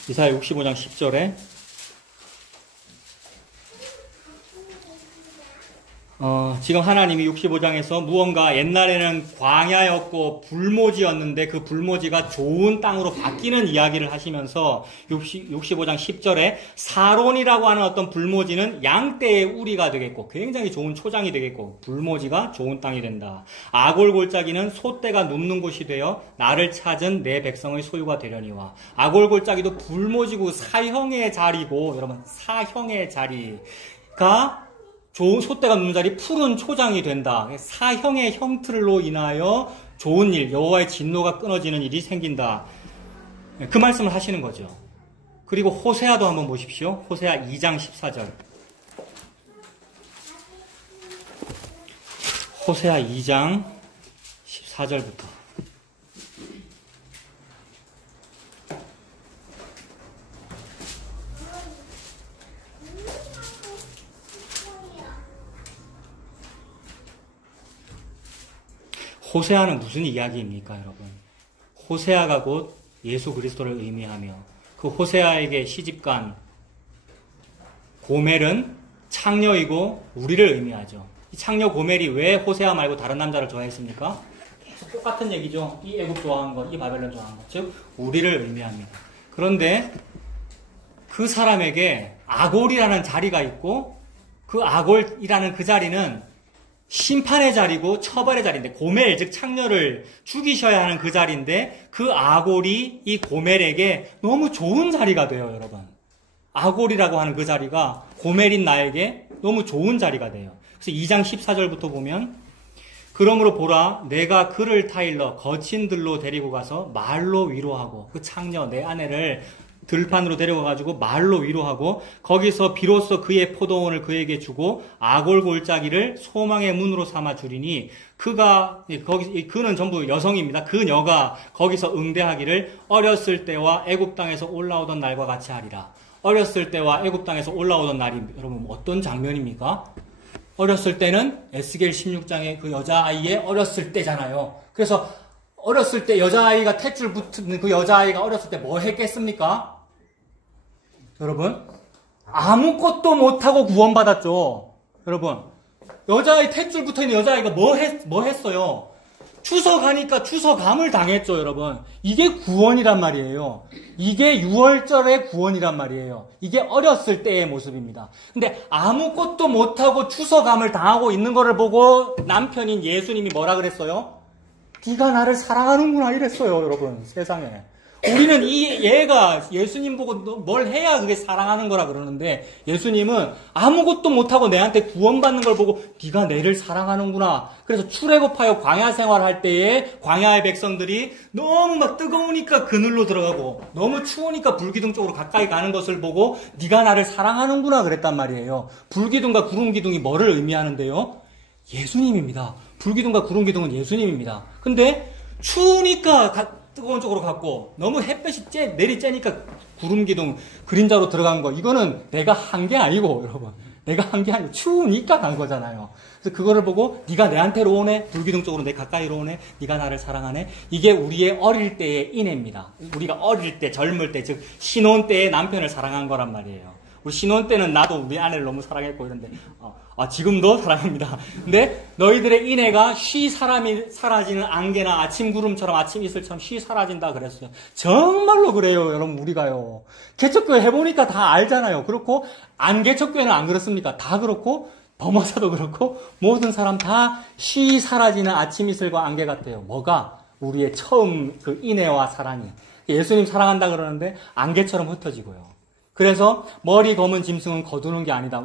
이사야 65장 10절에 지금 하나님이 65장에서 무언가 옛날에는 광야였고 불모지였는데 그 불모지가 좋은 땅으로 바뀌는 이야기를 하시면서 65장 10절에 사론이라고 하는 어떤 불모지는 양떼의 우리가 되겠고 굉장히 좋은 초장이 되겠고 불모지가 좋은 땅이 된다. 아골골짜기는 소떼가 눕는 곳이 되어 나를 찾은 내 백성의 소유가 되려니와 아골골짜기도 불모지고 사형의 자리고 여러분 사형의 자리가 좋은 소떼가 눕는 자리 푸른 초장이 된다. 사형의 형틀로 인하여 좋은 일, 여호와의 진노가 끊어지는 일이 생긴다. 그 말씀을 하시는 거죠. 그리고 호세아도 한번 보십시오. 호세아 2장 14절. 호세아 2장 14절부터. 호세아는 무슨 이야기입니까, 여러분? 호세아가 곧 예수 그리스도를 의미하며 그 호세아에게 시집간 고멜은 창녀이고 우리를 의미하죠. 이 창녀 고멜이 왜 호세아 말고 다른 남자를 좋아했습니까? 계속 똑같은 얘기죠. 이 애국 좋아한 것, 이 바벨론 좋아한 것. 즉 우리를 의미합니다. 그런데 그 사람에게 아골이라는 자리가 있고 그 아골이라는 그 자리는 심판의 자리고 처벌의 자리인데 고멜 즉 창녀를 죽이셔야 하는 그 자리인데 그 아골이 이 고멜에게 너무 좋은 자리가 돼요, 여러분. 아골이라고 하는 그 자리가 고멜인 나에게 너무 좋은 자리가 돼요. 그래서 2장 14절부터 보면 그러므로 보라 내가 그를 타일러 거친 들로 데리고 가서 말로 위로하고 그 창녀 내 아내를 들판으로 데려가가지고 말로 위로하고 거기서 비로소 그의 포도원을 그에게 주고 아골 골짜기를 소망의 문으로 삼아 주리니 그는 전부 여성입니다. 그녀가 거기서 응대하기를 어렸을 때와 애굽 땅에서 올라오던 날과 같이 하리라. 어렸을 때와 애굽 땅에서 올라오던 날이 여러분 어떤 장면입니까? 어렸을 때는 에스겔 16장의 그 여자아이의 어렸을 때잖아요. 그래서 어렸을 때 여자아이가 탯줄 붙은 그 여자아이가 어렸을 때 뭐 했겠습니까? 여러분 아무것도 못하고 구원받았죠. 여러분 여자아이 탯줄 붙어있는 여자아이가 뭐 했어요? 추석하니까 추석감을 당했죠. 여러분 이게 구원이란 말이에요. 이게 6월절의 구원이란 말이에요. 이게 어렸을 때의 모습입니다. 근데 아무것도 못하고 추석감을 당하고 있는 거를 보고 남편인 예수님이 뭐라 그랬어요? 네가 나를 사랑하는구나 이랬어요. 여러분 세상에 우리는 얘가 예수님 보고 뭘 해야 그게 사랑하는 거라 그러는데 예수님은 아무것도 못하고 내한테 구원받는 걸 보고 네가 내를 사랑하는구나. 그래서 출애굽하여 광야 생활할 때에 광야의 백성들이 너무 막 뜨거우니까 그늘로 들어가고 너무 추우니까 불기둥 쪽으로 가까이 가는 것을 보고 네가 나를 사랑하는구나 그랬단 말이에요. 불기둥과 구름기둥이 뭐를 의미하는데요? 예수님입니다. 불기둥과 구름기둥은 예수님입니다. 근데 추우니까 뜨거운 쪽으로 갔고 너무 햇볕이 내리쬐니까 구름기둥 그림자로 들어간 거 이거는 내가 한 게 아니고 여러분 내가 한 게 아니고 추우니까 간 거잖아요. 그래서 그거를 보고 네가 내한테로 오네 불기둥 쪽으로 내 가까이로 오네 네가 나를 사랑하네 이게 우리의 어릴 때의 인애입니다. 우리가 어릴 때 젊을 때 즉 신혼 때의 남편을 사랑한 거란 말이에요. 우리 신혼 때는 나도 우리 아내를 너무 사랑했고 이런데 지금도 사랑합니다. 근데 너희들의 인애가 쉬 사라지는 안개나 아침 구름처럼 아침 이슬처럼 쉬 사라진다 그랬어요. 정말로 그래요, 여러분. 우리가요. 개척교회 해보니까 다 알잖아요. 그렇고 안 개척교회는 안 그렇습니까? 다 그렇고 범어사도 그렇고 모든 사람 다 쉬 사라지는 아침 이슬과 안개 같아요. 뭐가? 우리의 처음 그 인애와 사랑이. 예수님 사랑한다 그러는데 안개처럼 흩어지고요. 그래서 머리 검은 짐승은 거두는 게 아니다.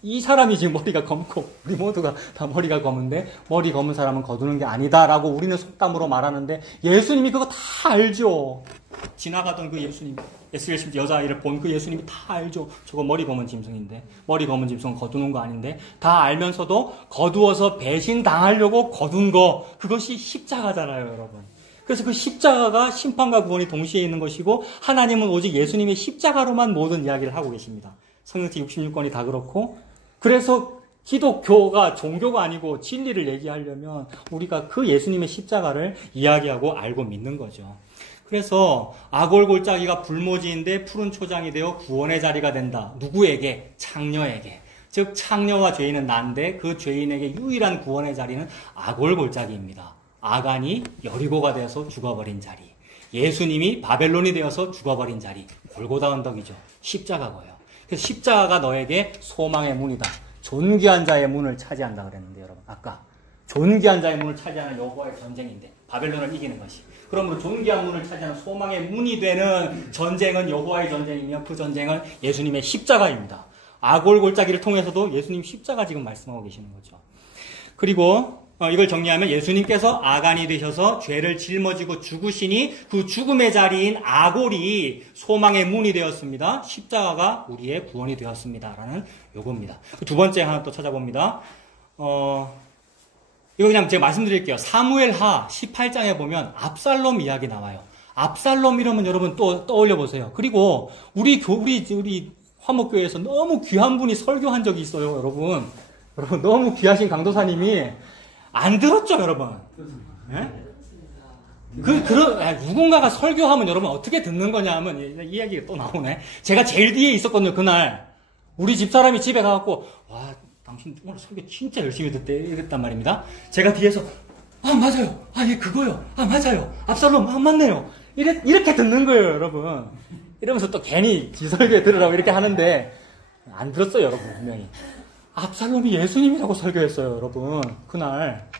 이 사람이 지금 머리가 검고 우리 모두가 다 머리가 검은데 머리 검은 사람은 거두는 게 아니다라고 우리는 속담으로 말하는데 예수님이 그거 다 알죠. 지나가던 그 예수님, 에스겔 여자아이를 본 그 예수님이 다 알죠. 저거 머리 검은 짐승인데 머리 검은 짐승은 거두는 거 아닌데 다 알면서도 거두어서 배신 당하려고 거둔 거 그것이 십자가잖아요, 여러분. 그래서 그 십자가가 심판과 구원이 동시에 있는 것이고 하나님은 오직 예수님의 십자가로만 모든 이야기를 하고 계십니다. 성경책 66권이 다 그렇고 그래서 기독교가 종교가 아니고 진리를 얘기하려면 우리가 그 예수님의 십자가를 이야기하고 알고 믿는 거죠. 그래서 아골 골짜기가 불모지인데 푸른 초장이 되어 구원의 자리가 된다. 누구에게? 창녀에게. 즉 창녀와 죄인은 난데 그 죄인에게 유일한 구원의 자리는 아골 골짜기입니다. 아간이 여리고가 되어서 죽어버린 자리. 예수님이 바벨론이 되어서 죽어버린 자리. 골고다 언덕이죠. 십자가고요. 그래서 십자가가 너에게 소망의 문이다. 존귀한 자의 문을 차지한다 그랬는데 여러분 아까 존귀한 자의 문을 차지하는 여호와의 전쟁인데 바벨론을 이기는 것이. 그러므로 존귀한 문을 차지하는 소망의 문이 되는 전쟁은 여호와의 전쟁이며 그 전쟁은 예수님의 십자가입니다. 아골 골짜기를 통해서도 예수님 십자가 지금 말씀하고 계시는 거죠. 그리고 이걸 정리하면 예수님께서 아간이 되셔서 죄를 짊어지고 죽으시니 그 죽음의 자리인 아골이 소망의 문이 되었습니다. 십자가가 우리의 구원이 되었습니다. 라는 요겁니다. 두 번째 하나 또 찾아봅니다. 이거 그냥 제가 말씀드릴게요. 사무엘하 18장에 보면 압살롬 이야기 나와요. 압살롬 이러면 여러분 또 떠올려 보세요. 그리고 우리 화목교회에서 너무 귀한 분이 설교한 적이 있어요, 여러분. 너무 귀하신 강도사님이 안 들었죠, 여러분? 예? 누군가가 설교하면 여러분 어떻게 듣는 거냐 하면, 이 이야기가 또 나오네. 제가 제일 뒤에 있었거든요, 그날. 우리 집사람이 집에 가갖고, 와, 당신 오늘 설교 진짜 열심히 듣대, 이랬단 말입니다. 제가 뒤에서, 아, 맞아요. 아, 예, 그거요. 아, 맞아요. 압살롬, 아, 맞네요. 이렇게 듣는 거예요, 여러분. 이러면서 또 괜히 기설교에 들으라고 이렇게 하는데, 안 들었어요, 여러분, 분명히. 압살롬이 예수님이라고 설교했어요, 여러분. 그날.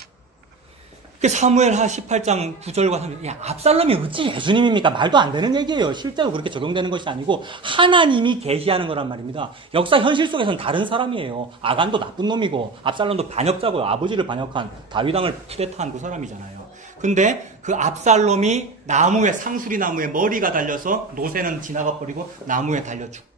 사무엘하 18장 9절과 3절. 야, 압살롬이 어찌 예수님입니까? 말도 안 되는 얘기예요. 실제로 그렇게 적용되는 것이 아니고 하나님이 계시하는 거란 말입니다. 역사 현실 속에서는 다른 사람이에요. 아간도 나쁜 놈이고 압살롬도 반역자고요. 아버지를 반역한 다윗왕을 쿠데타한 그 사람이잖아요. 근데 그 압살롬이 나무에, 상수리 나무에 머리가 달려서 노새는 지나가 버리고 나무에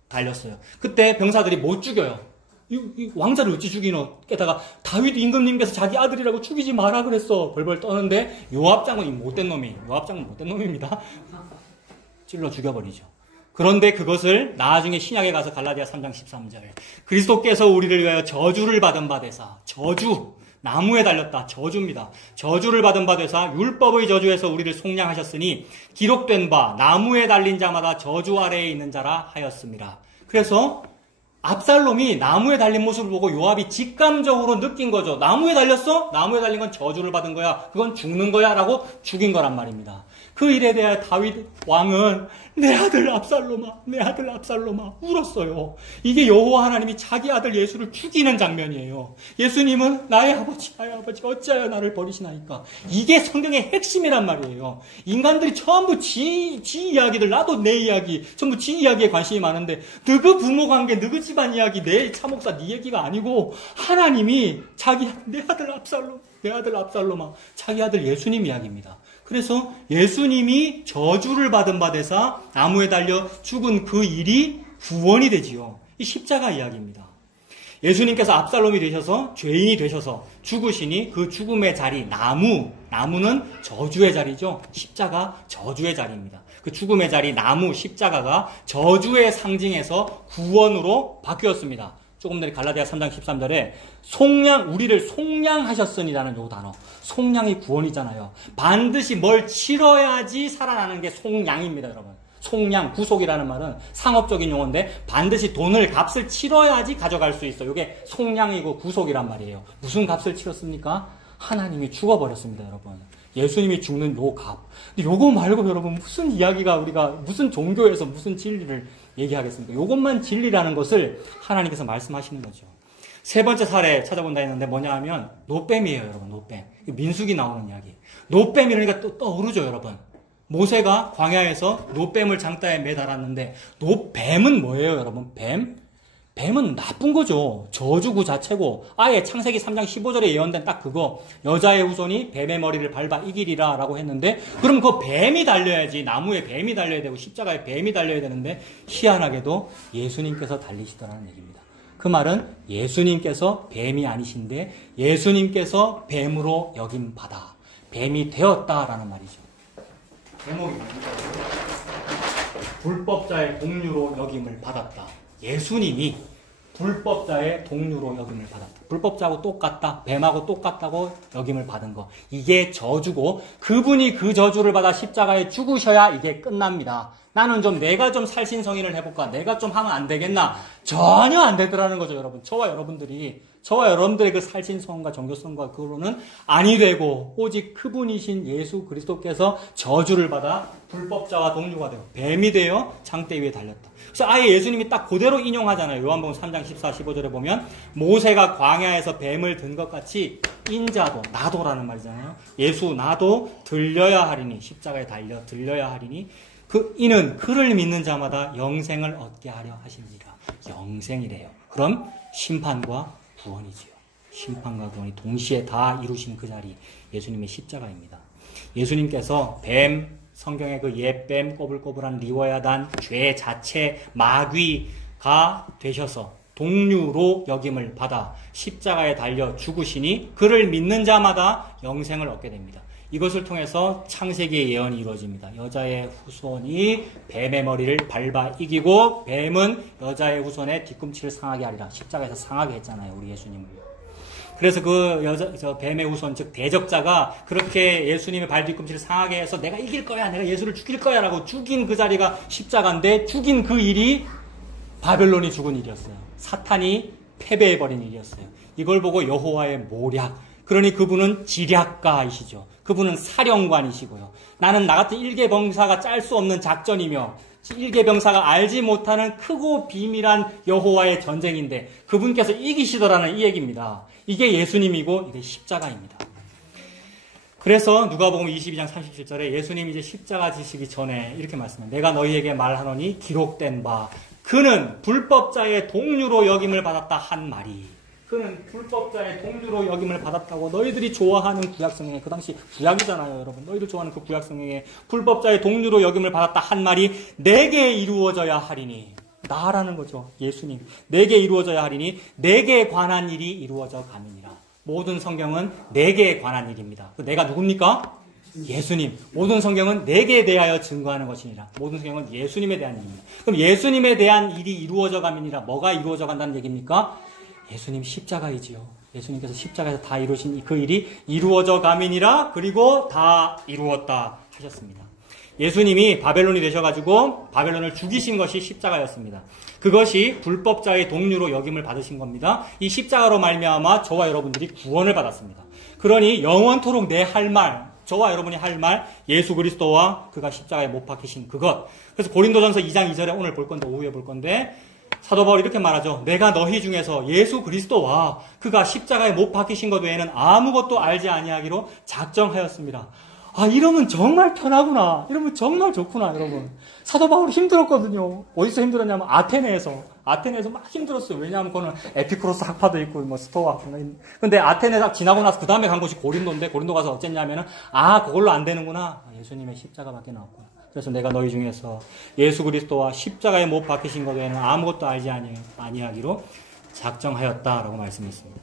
달렸어요. 그때 병사들이 못 죽여요. 이 왕자를 어찌 죽이노? 게다가 다윗 임금님께서 자기 아들이라고 죽이지 마라 그랬어. 벌벌 떠는데 요압장은 못된 놈입니다. 찔러 죽여버리죠. 그런데 그것을 나중에 신약에 가서 갈라디아 3장 13절 그리스도께서 우리를 위하여 저주를 받은 바 되사, 저주, 나무에 달렸다. 저주입니다. 저주를 받은 바 되사 율법의 저주에서 우리를 속량하셨으니 기록된 바 나무에 달린 자마다 저주 아래에 있는 자라 하였습니다. 그래서 압살롬이 나무에 달린 모습을 보고 요압이 직감적으로 느낀 거죠. 나무에 달렸어? 나무에 달린 건 저주를 받은 거야. 그건 죽는 거야. 라고 죽인 거란 말입니다. 그 일에 대해 다윗 왕은 내 아들 압살롬아 울었어요. 이게 여호와 하나님이 자기 아들 예수를 죽이는 장면이에요. 예수님은 나의 아버지 어찌하여 나를 버리시나이까. 이게 성경의 핵심이란 말이에요. 인간들이 전부 지 이야기들, 나도 내 이야기, 전부 지 이야기에 관심이 많은데 너그 부모 관계, 너그 집안 이야기, 내 차목사 네 얘기가 아니고 하나님이 내 아들 압살롬아 자기 아들 예수님 이야기입니다. 그래서 예수님이 저주를 받은 바 되사 나무에 달려 죽은 그 일이 구원이 되지요. 이 십자가 이야기입니다. 예수님께서 압살롬이 되셔서 죄인이 되셔서 죽으시니 그 죽음의 자리, 나무는 저주의 자리죠. 십자가 저주의 자리입니다. 그 죽음의 자리, 나무, 십자가가 저주의 상징에서 구원으로 바뀌었습니다. 조금 전에 갈라디아 3장 13절에 우리를 속량하셨으니라는 요 단어. 속량이 구원이잖아요. 반드시 뭘 치러야지 살아나는 게 속량입니다, 여러분. 속량, 구속이라는 말은 상업적인 용어인데 반드시 값을 치러야지 가져갈 수 있어요. 이게 속량이고 구속이란 말이에요. 무슨 값을 치렀습니까? 하나님이 죽어버렸습니다, 여러분. 예수님이 죽는 요 값. 근데 요거 말고 여러분 무슨 이야기가 우리가 무슨 종교에서 무슨 진리를 얘기하겠습니까? 요것만 진리라는 것을 하나님께서 말씀하시는 거죠. 세 번째 사례 찾아본다 했는데 뭐냐 하면 노뱀이에요, 여러분. 노뱀. 민수기 나오는 이야기. 노뱀 이러니까 또 떠오르죠, 여러분. 모세가 광야에서 노뱀을 장대에 매달았는데 노뱀은 뭐예요, 여러분? 뱀은 나쁜 거죠. 저주 그 자체고 아예 창세기 3장 15절에 예언된 딱 그거 여자의 후손이 뱀의 머리를 밟아 이기리라 라고 했는데 그럼 그 뱀이 달려야지. 나무에 뱀이 달려야 되고 십자가에 뱀이 달려야 되는데 희한하게도 예수님께서 달리시더라는 얘기입니다. 그 말은 예수님께서 뱀이 아니신데 예수님께서 뱀으로 여김받아 뱀이 되었다라는 말이죠. 제목이 뭡니까? 불법자의 동류로 여김을 받았다. 예수님이 불법자의 동류로 여김을 받았다. 불법자하고 똑같다. 뱀하고 똑같다고 여김을 받은 거. 이게 저주고 그분이 그 저주를 받아 십자가에 죽으셔야 이게 끝납니다. 나는 내가 좀 살신성인을 해볼까? 내가 좀 하면 안 되겠나? 전혀 안 되더라는 거죠, 여러분. 저와 여러분들의 그 살신성과 정교성과 그거로는 아니 되고 오직 그분이신 예수 그리스도께서 저주를 받아 불법자와 동류가 되고 뱀이 되어 장대 위에 달렸다. 그래서 아예 예수님이 딱 그대로 인용하잖아요. 요한복음 3장 14, 15절에 보면 모세가 광야에서 뱀을 든 것 같이 인자도 나도라는 말이잖아요. 예수 나도 들려야 하리니 십자가에 달려 들려야 하리니 이는 그를 믿는 자마다 영생을 얻게 하려 하십니다. 영생이래요. 그럼 심판과 구원이지요. 심판과 구원이 동시에 다 이루신 그 자리 예수님의 십자가입니다. 예수님께서 성경의 그 옛뱀 꼬불꼬불한 리워야단 죄 자체 마귀가 되셔서 동류로 여김을 받아 십자가에 달려 죽으시니 그를 믿는 자마다 영생을 얻게 됩니다. 이것을 통해서 창세기의 예언이 이루어집니다. 여자의 후손이 뱀의 머리를 밟아 이기고 뱀은 여자의 후손의 뒤꿈치를 상하게 하리라. 십자가에서 상하게 했잖아요, 우리 예수님을요. 그래서 그 저 뱀의 후손, 즉 대적자가 그렇게 예수님의 발 뒤꿈치를 상하게 해서 내가 이길 거야, 내가 예수를 죽일 거야 라고 죽인 그 자리가 십자가인데, 죽인 그 일이 바벨론이 죽은 일이었어요. 사탄이 패배해버린 일이었어요. 이걸 보고 여호와의 모략, 그러니 그분은 지략가이시죠. 그분은 사령관이시고요. 나는 나 같은 일개병사가 짤 수 없는 작전이며 일개병사가 알지 못하는 크고 비밀한 여호와의 전쟁인데 그분께서 이기시더라는 이 얘기입니다. 이게 예수님이고 이게 십자가입니다. 그래서 누가복음 22장 37절에 예수님이 이제 십자가 지시기 전에 이렇게 말씀합니다. 내가 너희에게 말하노니 기록된 바 그는 불법자의 동류로 여김을 받았다 한 말이, 그는 불법자의 동류로 여김을 받았다고 너희들이 좋아하는 구약성경에, 그 당시 구약이잖아요 여러분, 너희들 좋아하는 그 구약성경에 불법자의 동류로 여김을 받았다 한 말이 내게 이루어져야 하리니, 나라는 거죠. 예수님, 내게 이루어져야 하리니 내게 관한 일이 이루어져 가느니라. 모든 성경은 내게 관한 일입니다. 내가 누굽니까? 예수님. 모든 성경은 내게 대하여 증거하는 것이니라. 모든 성경은 예수님에 대한 일입니다. 그럼 예수님에 대한 일이 이루어져 가면이라 뭐가 이루어져 간다는 얘기입니까? 예수님 십자가이지요. 예수님께서 십자가에서 다 이루신 그 일이 이루어져 가면이라, 그리고 다 이루었다 하셨습니다. 예수님이 바벨론이 되셔가지고 바벨론을 죽이신 것이 십자가였습니다. 그것이 불법자의 동류로 여김을 받으신 겁니다. 이 십자가로 말미암아 저와 여러분들이 구원을 받았습니다. 그러니 영원토록 내 할 말, 저와 여러분이 할 말, 예수 그리스도와 그가 십자가에 못 박히신 그것. 그래서 고린도전서 2장 2절에 오늘 볼 건데, 오후에 볼 건데, 사도 바울이 이렇게 말하죠. 내가 너희 중에서 예수 그리스도와 그가 십자가에 못 박히신 것 외에는 아무것도 알지 아니하기로 작정하였습니다. 아, 이러면 정말 편하구나. 이러면 정말 좋구나, 여러분. 사도 바울이 힘들었거든요. 어디서 힘들었냐면 아테네에서 막 힘들었어요. 왜냐하면 그거는 에피쿠로스 학파도 있고 뭐 스토아. 근데 아테네 딱 지나고 나서 그 다음에 간 곳이 고린도인데, 고린도 가서 어쨌냐면은 그걸로 안 되는구나. 예수님의 십자가밖에 나왔구나. 그래서 내가 너희 중에서 예수 그리스도와 십자가에 못 박히신 것 외에는 아무것도 알지 아니하기로 작정하였다라고 말씀했습니다.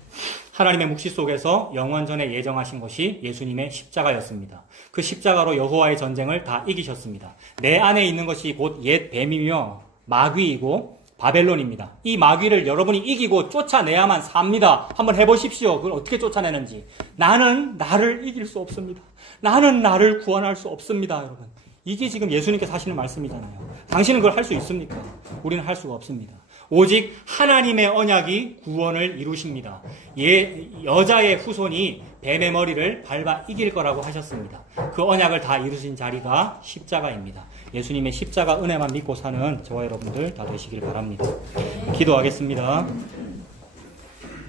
하나님의 묵시 속에서 영원전에 예정하신 것이 예수님의 십자가였습니다. 그 십자가로 여호와의 전쟁을 다 이기셨습니다. 내 안에 있는 것이 곧 옛 뱀이며 마귀이고 바벨론입니다. 이 마귀를 여러분이 이기고 쫓아내야만 삽니다. 한번 해보십시오. 그걸 어떻게 쫓아내는지. 나는 나를 이길 수 없습니다. 나는 나를 구원할 수 없습니다, 여러분. 이게 지금 예수님께서 하시는 말씀이잖아요. 당신은 그걸 할 수 있습니까? 우리는 할 수가 없습니다. 오직 하나님의 언약이 구원을 이루십니다. 여자의 후손이 뱀의 머리를 밟아 이길 거라고 하셨습니다. 그 언약을 다 이루신 자리가 십자가입니다. 예수님의 십자가 은혜만 믿고 사는 저와 여러분들 다 되시길 바랍니다. 기도하겠습니다.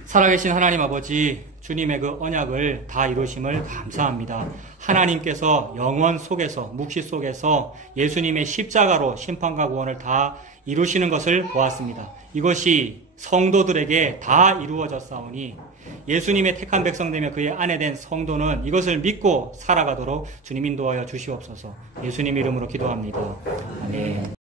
살아계신 하나님 아버지, 주님의 그 언약을 다 이루심을 감사합니다. 하나님께서 영원 속에서, 묵시 속에서 예수님의 십자가로 심판과 구원을 다 이루시는 것을 보았습니다. 이것이 성도들에게 다 이루어졌사오니 예수님의 택한 백성 되며 그의 아내 된 성도는 이것을 믿고 살아가도록 주님 인도하여 주시옵소서. 예수님 이름으로 기도합니다. 아멘.